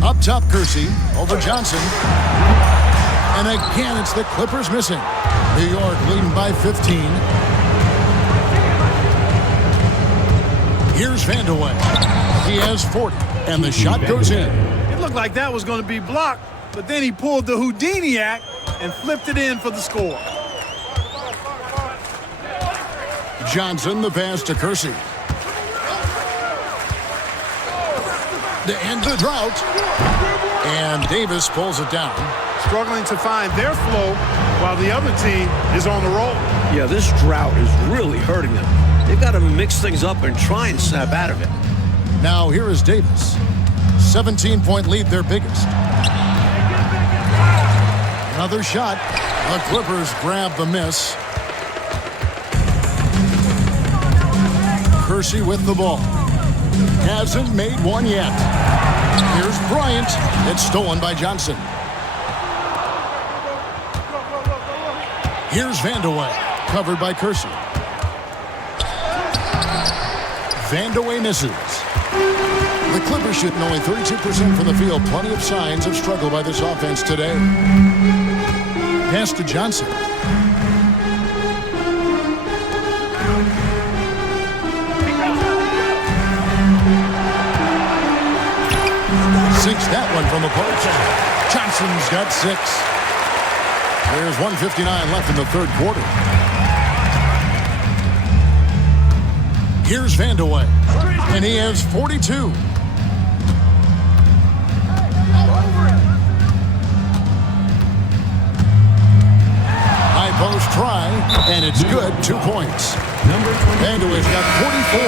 Up top, Kersey over Johnson. And again, it's the Clippers missing. New York leading by 15. Here's Vandeweghe. He has 40, and the shot goes in. It looked like that was going to be blocked, but then he pulled the Houdini act and flipped it in for the score. Johnson, the pass to Kersey. To end the drought. And Davis pulls it down. Struggling to find their flow while the other team is on the roll. Yeah, this drought is really hurting them. They've got to mix things up and try and snap out of it. Now here is Davis. 17-point lead, their biggest. Another shot. The Clippers grab the miss. Kersey with the ball. Hasn't made one yet. Here's Bryant. It's stolen by Johnson. Here's Vandeweghe. Covered by Kersey. Vandeweghe misses. The Clippers shooting only 32% from the field. Plenty of signs of struggle by this offense today. Pass to Johnson. Sinks that one from the post. Johnson's got 6. There's 1:59 left in the third quarter. Here's Vandeweghe, and he has 42. High post try, and it's good. 2 points. Vandeweghe's got 44.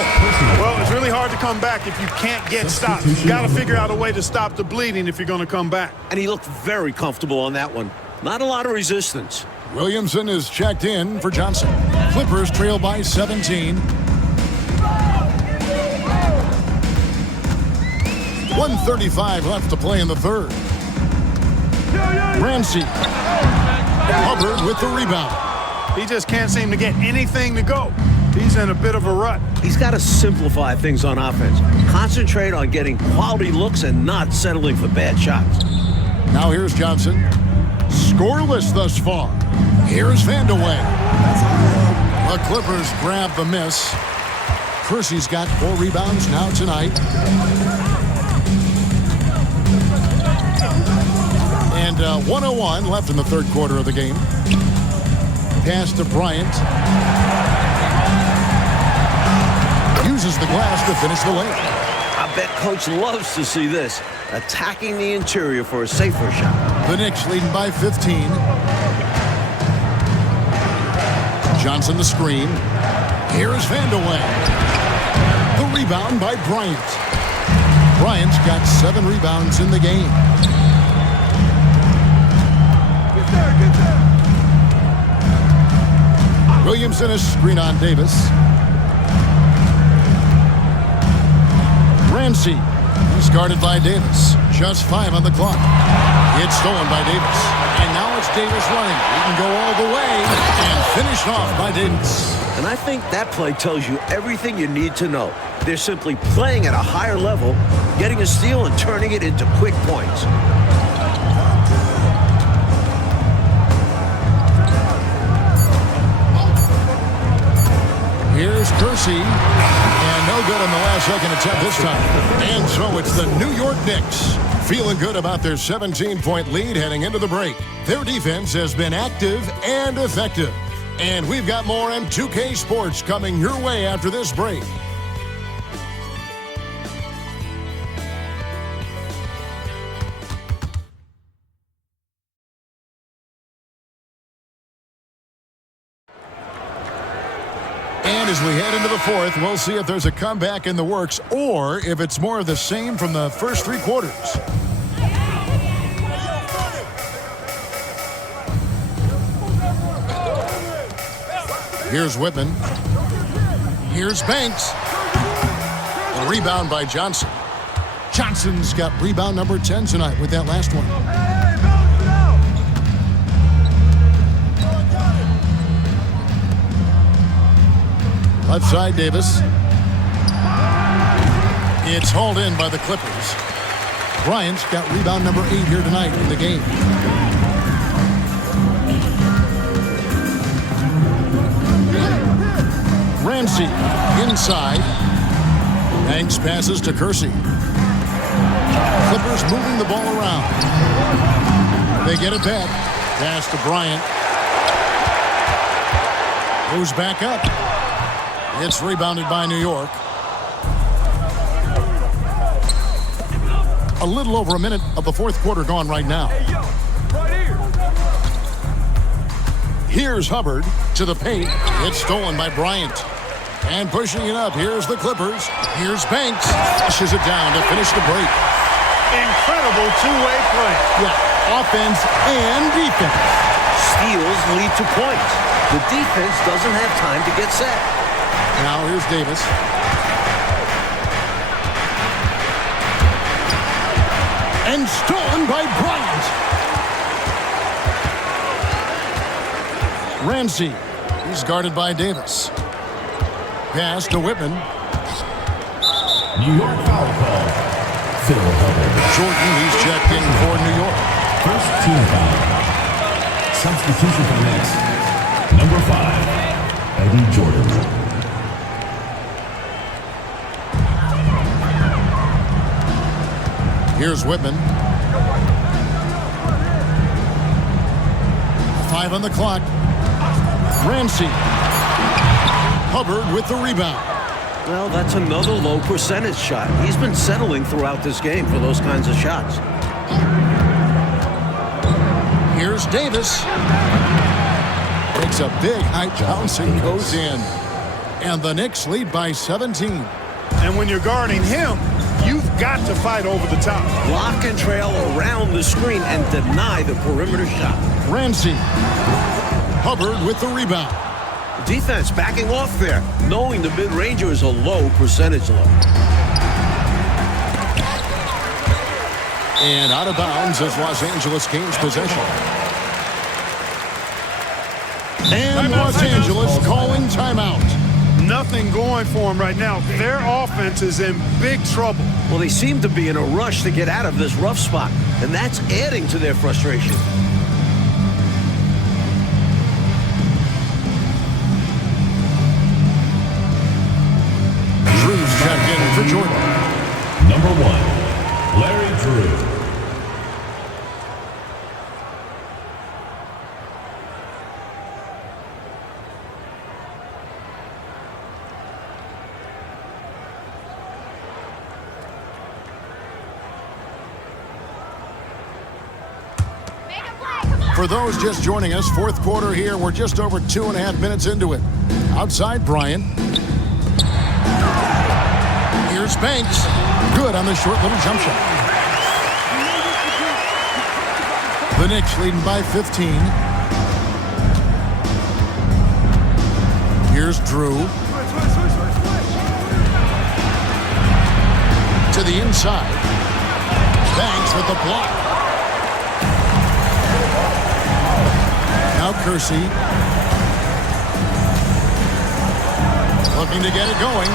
Well, it's really hard to come back if you can't get stopped. You got to figure out a way to stop the bleeding if you're going to come back. And he looked very comfortable on that one. Not a lot of resistance. Williamson is checked in for Johnson. Clippers trail by 17. 1:35 left to play in the third. Ramsey. Hubbard with the rebound. He just can't seem to get anything to go. He's in a bit of a rut. He's got to simplify things on offense. Concentrate on getting quality looks and not settling for bad shots. Now here's Johnson. Scoreless thus far. Here's Vandeweghe. The Clippers grab the miss. Kersey's got 4 rebounds now tonight. And 1:01 left in the third quarter of the game. Pass to Bryant. Uses the glass to finish the layup. I bet Coach loves to see this. Attacking the interior for a safer shot. The Knicks leading by 15. Johnson the screen. Here's Vandeweghe. The rebound by Bryant. Bryant's got 7 rebounds in the game. Williamson is screen on Davis. Ramsey. He's guarded by Davis. Just 5 on the clock. It's stolen by Davis. And now it's Davis running. He can go all the way and finished off by Davis. And I think that play tells you everything you need to know. They're simply playing at a higher level, getting a steal and turning it into quick points. Here's Kersey, and no good on the last second attempt this time. And so it's the New York Knicks feeling good about their 17-point lead heading into the break. Their defense has been active and effective. And we've got more M2K Sports coming your way after this break. And as we head into the fourth, we'll see if there's a comeback in the works or if it's more of the same from the first 3 quarters. Here's Whitman. Here's Banks. A rebound by Johnson. Johnson's got rebound number 10 tonight with that last one. Left side, Davis. It's hauled in by the Clippers. Bryant's got rebound number 8 here tonight in the game. Ramsey inside. Banks passes to Kersey. Clippers moving the ball around. They get it back. Pass to Bryant. Goes back up. It's rebounded by New York. A little over a minute of the fourth quarter gone right now. Here's Hubbard to the paint. It's stolen by Bryant. And pushing it up, here's the Clippers. Here's Banks. Flushes it down to finish the break. Incredible two-way play. Yeah, offense and defense. Steals lead to points. The defense doesn't have time to get set. Now here's Davis. And stolen by Bryant. Ramsey. He's guarded by Davis. Pass to Whitman. New York foul call. Phil Hubbard. Jordan, he's checked in for New York. First team foul. Substitution for the Knicks. Number 5, Eddie Jordan. Here's Whitman. 5 on the clock. Ramsey. Hubbard with the rebound. Well, that's another low percentage shot. He's been settling throughout this game for those kinds of shots. Here's Davis. Takes a big high bounce and goes in. And the Knicks lead by 17. And when you're guarding him, you've got to fight over the top. Block and trail around the screen and deny the perimeter shot. Ramsey. Hubbard with the rebound. Defense backing off there, knowing the mid-ranger is a low percentage low. And out of bounds as Los Angeles gains possession. And Los Angeles calling timeout. Nothing going for them right now. Their offense is in big trouble. Well, they seem to be in a rush to get out of this rough spot, and that's adding to their frustration. Drew's checked in for Jordan. Number 1, Larry Drew. For those just joining us, fourth quarter here. We're just over 2.5 minutes into it. Outside, Bryant. Here's Banks. Good on the short little jump shot. The Knicks leading by 15. Here's Drew. To the inside. Banks with the block. Now Kersey. Looking to get it going.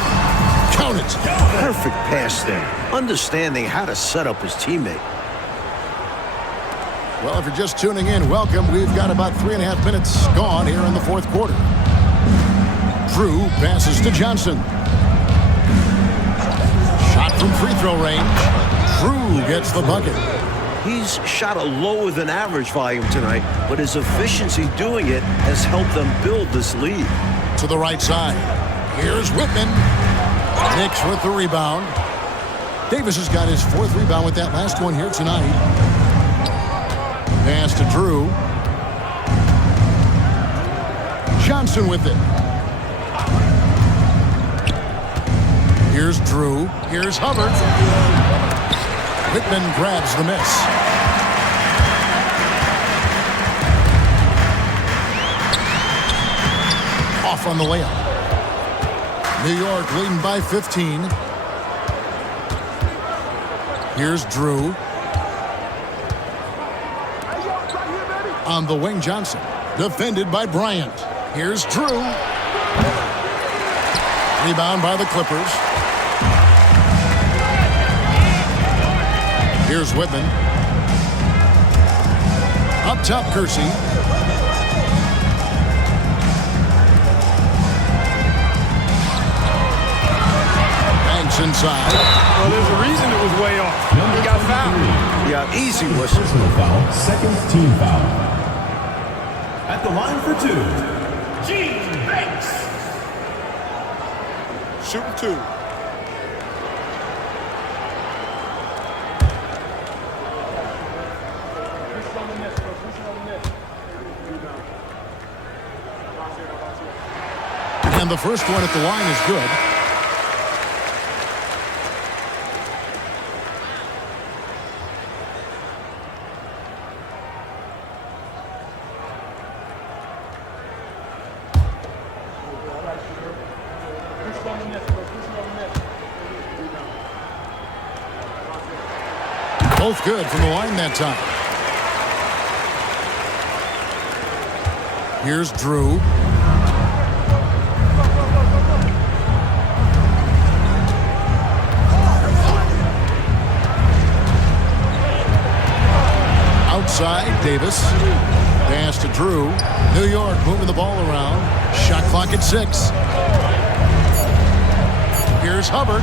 Count it. Perfect pass there. Understanding how to set up his teammate. Well, if you're just tuning in, welcome. We've got about 3.5 minutes gone here in the fourth quarter. Drew passes to Johnson. Shot from free throw range. Drew gets the bucket. He's shot a lower than average volume tonight, but his efficiency doing it has helped them build this lead. To the right side. Here's Whitman. Knicks with the rebound. Davis has got his 4th rebound with that last one here tonight. Pass to Drew. Johnson with it. Here's Drew. Here's Hubbard. Whitman grabs the miss. Off on the layup. New York leading by 15. Here's Drew. On the wing, Johnson. Defended by Bryant. Here's Drew. Rebound by the Clippers. Here's Whitman. Up top, Kersey. Banks inside. Well, there's a reason it was way off. He got fouled. Yeah, easy whistle. Personal foul, second team foul. At the line for 2, Banks. Shooting 2. And the first one at the line is good. Both good from the line that time. Here's Drew. Outside, Davis. Pass to Drew. New York moving the ball around. Shot clock at 6. Here's Hubbard.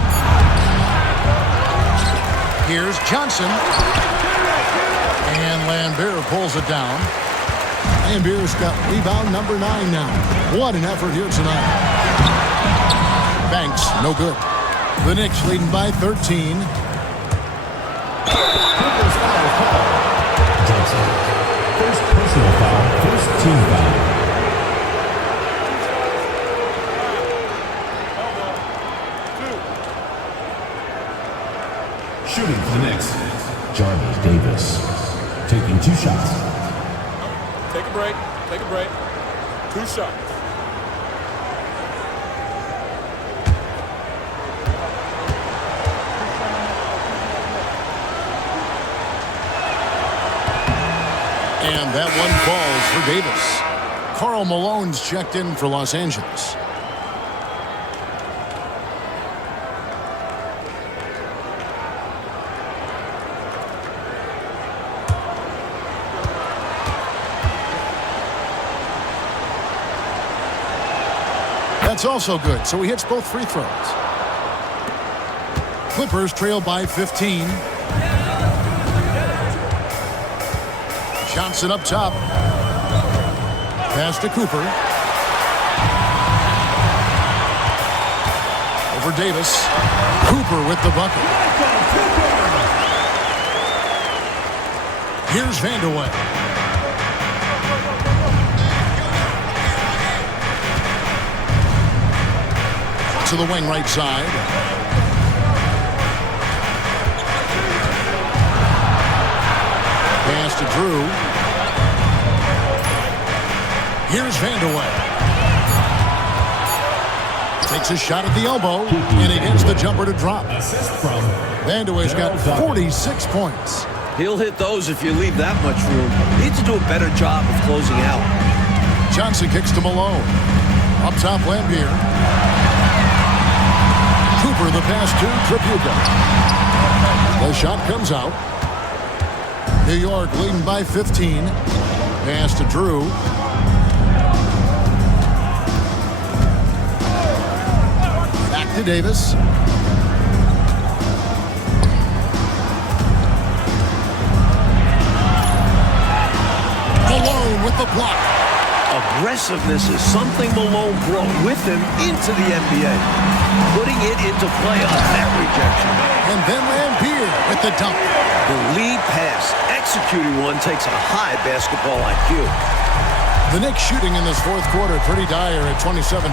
Here's Johnson. And Lambert pulls it down. Lambert's got rebound number 9 now. What an effort here tonight. Banks, no good. The Knicks leading by 13. Johnson. First personal foul, first team foul. Shooting for the Knicks, Johnny Davis. Taking 2 shots. Take a break. Take a break. 2 shots. And that one falls for Davis. Karl Malone's checked in for Los Angeles. That's also good, so he hits both free throws. Clippers trail by 15. Johnson up top. Pass to Cooper. Over Davis. Cooper with the bucket. Here's Vandeweghe. To the wing right side. Pass to Drew. Here's Vandeweghe. Takes a shot at the elbow, and he gets the jumper to drop. Vandeweghe's got 46 points. He'll hit those if you leave that much room. Needs to do a better job of closing out. Johnson kicks to Malone. Up top, Lambert. Cooper the pass to Tripucka. The shot comes out. New York leading by 15. Pass to Drew. Back to Davis. Malone with the block. Aggressiveness is something Malone brought with him into the NBA. Putting it into play on that rejection. And then Lambert with the dunk. The lead pass, executing one, takes a high basketball IQ. The Knicks shooting in this fourth quarter pretty dire at 27%.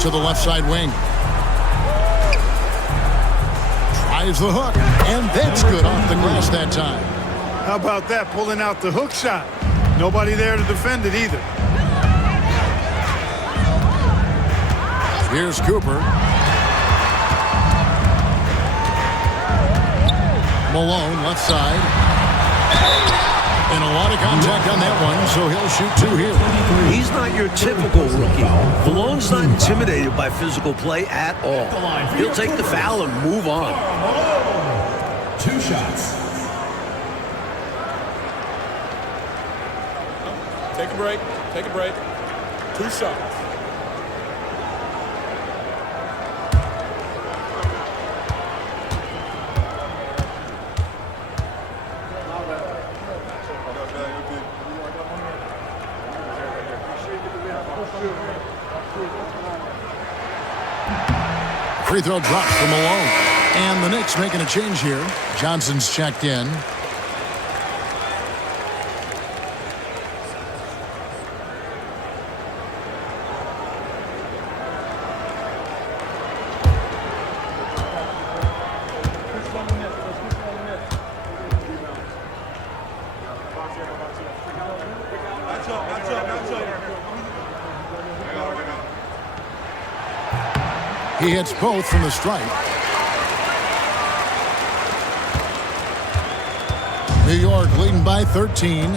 To the left side wing. Tries the hook, and that's good off the glass that time. How about that, pulling out the hook shot? Nobody there to defend it either. Here's Cooper. Malone, left side. And a lot of contact on that one, so he'll shoot 2 here. He's not your typical rookie. Malone's not intimidated by physical play at all. He'll take the foul and move on. 2 shots. Take a break. Take a break. 2 shots. Free throw drops for Malone. And the Knicks making a change here. Johnson's checked in. He hits both from the stripe. New York leading by 13.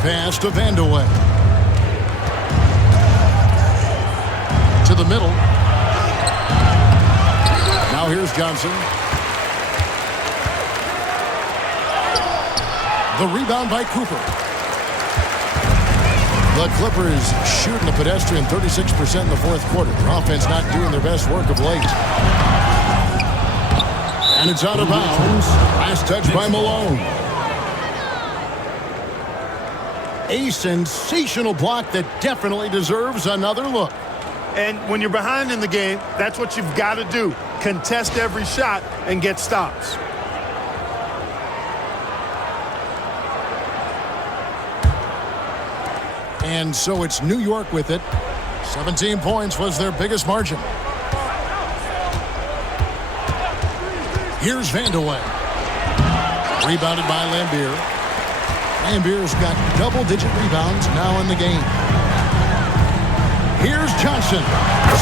Pass to Vandeweghe. To the middle. Now here's Johnson. The rebound by Cooper. The Clippers shooting the pedestrian 36% in the fourth quarter. Their offense not doing their best work of late. And it's out of bounds. Last touch by Malone. A sensational block that definitely deserves another look. And when you're behind in the game, that's what you've got to do. Contest every shot and get stops. And so it's New York with it. 17 points was their biggest margin. Here's Vandeweghe. Rebounded by Lambier. Lambier's got double-digit rebounds now in the game. Here's Johnson.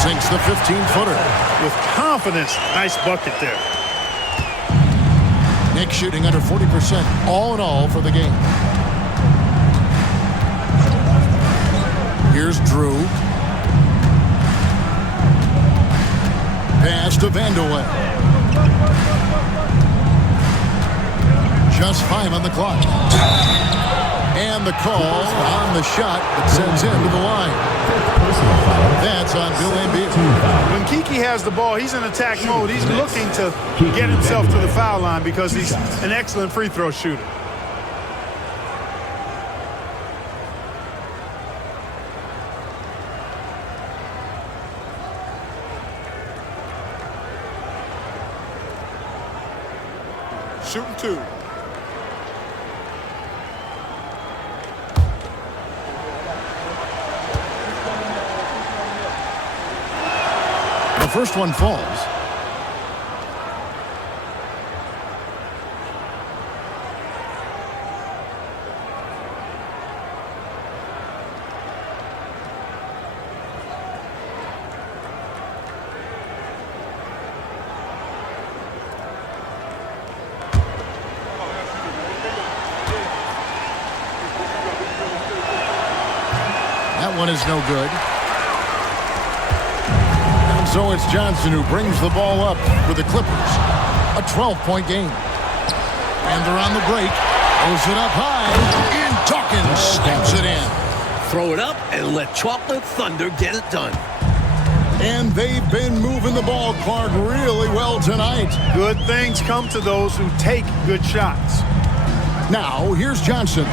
Sinks the 15-footer. With confidence, nice bucket there. Knicks shooting under 40% all in all for the game. Here's Drew. Pass to Vandeweghe. Just 5 on the clock. And the call on the shot that sends him to the line. That's on Bill Lambier. When Kiki has the ball, he's in attack mode. He's looking to get himself to the foul line because he's an excellent free throw shooter. Shooting 2. The first one falls. That one is no good. And so it's Johnson who brings the ball up for the Clippers. A 12-point game. And they're on the break. Throws it up high. And Dawkins stamps it in. Throw it up and let Chocolate Thunder get it done. And they've been moving the ball, Clark, really well tonight. Good things come to those who take good shots. Now, here's Johnson.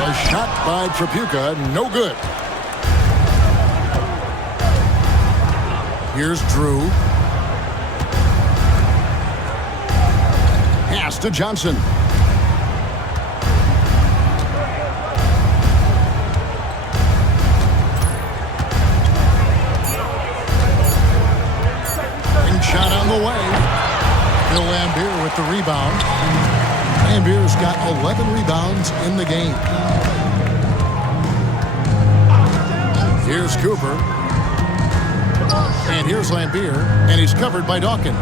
A shot by Tripucka, no good. Here's Drew. Pass to Johnson. And shot on the way. Bill Lambier with the rebound. Lambier's got 11 rebounds in the game. Here's Cooper. And here's Lambier. And he's covered by Dawkins.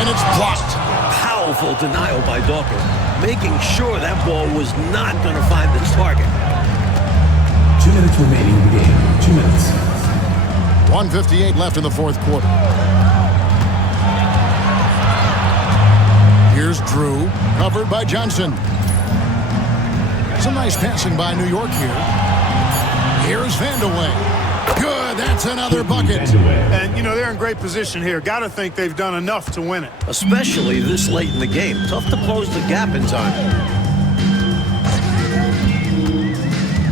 And it's blocked. Powerful denial by Dawkins, making sure that ball was not going to find its target. 2 minutes remaining in the game. 2 minutes. 1:58 left in the fourth quarter. Here's Drew, covered by Johnson. Some nice passing by New York here. Here's Vandeweghe. Good, that's another bucket. And, you know, they're in great position here. Got to think they've done enough to win it. Especially this late in the game. Tough to close the gap in time.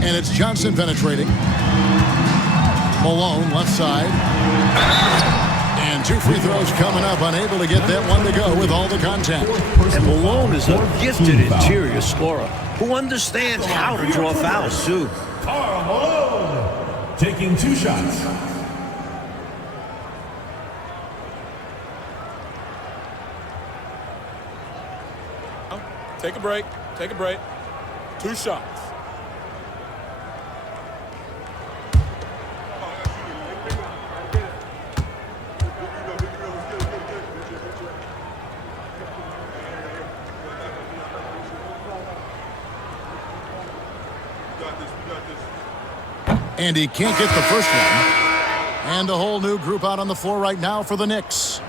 And it's Johnson penetrating. Malone, left side. And 2 free throws coming up, unable to get that one to go with all the contact. And Malone is a gifted interior scorer who understands how to draw fouls, too. Karl Malone taking 2 shots. Take a break. Take a break. 2 shots. And he can't get the first one. And a whole new group out on the floor right now for the Knicks.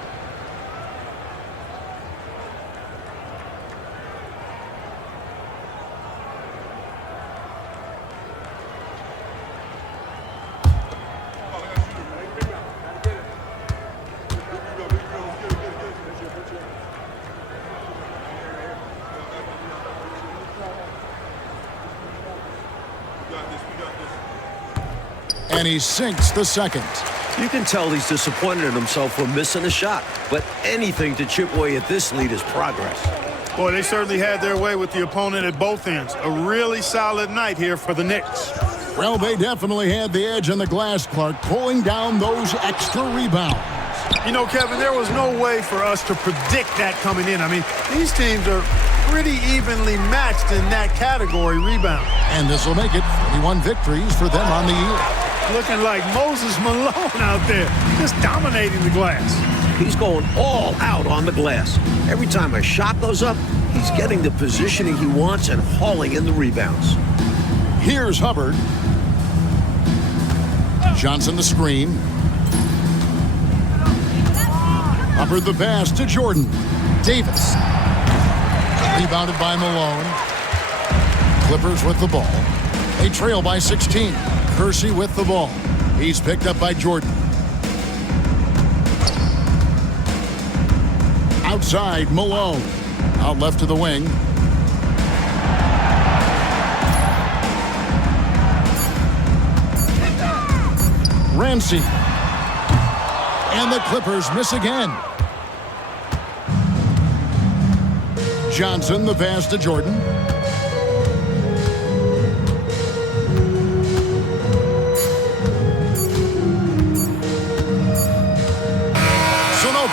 And he sinks the second. You can tell he's disappointed in himself for missing a shot, but anything to chip away at this lead is progress. Boy, they certainly had their way with the opponent at both ends. A really solid night here for the Knicks. Well, they definitely had the edge on the glass, Clark, pulling down those extra rebounds. You know, Kevin, there was no way for us to predict that coming in. I mean, these teams are pretty evenly matched in that category, rebound. And this will make it 41 victories for them on the year. Looking like Moses Malone out there, just dominating the glass. He's going all out on the glass. Every time a shot goes up, he's getting the positioning he wants and hauling in the rebounds. Here's Hubbard. Johnson the screen. Hubbard the pass to Jordan. Davis. Rebounded by Malone. Clippers with the ball. They trail by 16. Kersey with the ball. He's picked up by Jordan. Outside, Malone. Out left to the wing. Ramsey. And the Clippers miss again. Johnson, the pass to Jordan.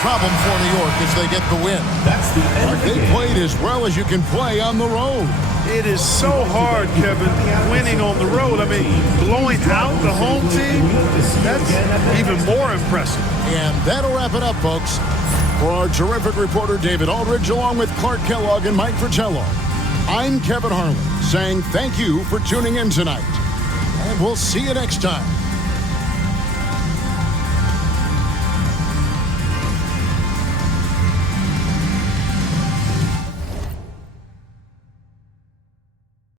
Problem for New York as they get the win. That's the end of the They game. played as well as you can play on the road. It is so hard, Kevin, winning on the road. I mean, blowing out the home team, that's even more impressive. And that'll wrap it up, folks. For our terrific reporter, David Aldridge, along with Clark Kellogg and Mike Fratello, I'm Kevin Harlan saying thank you for tuning in tonight. And we'll see you next time.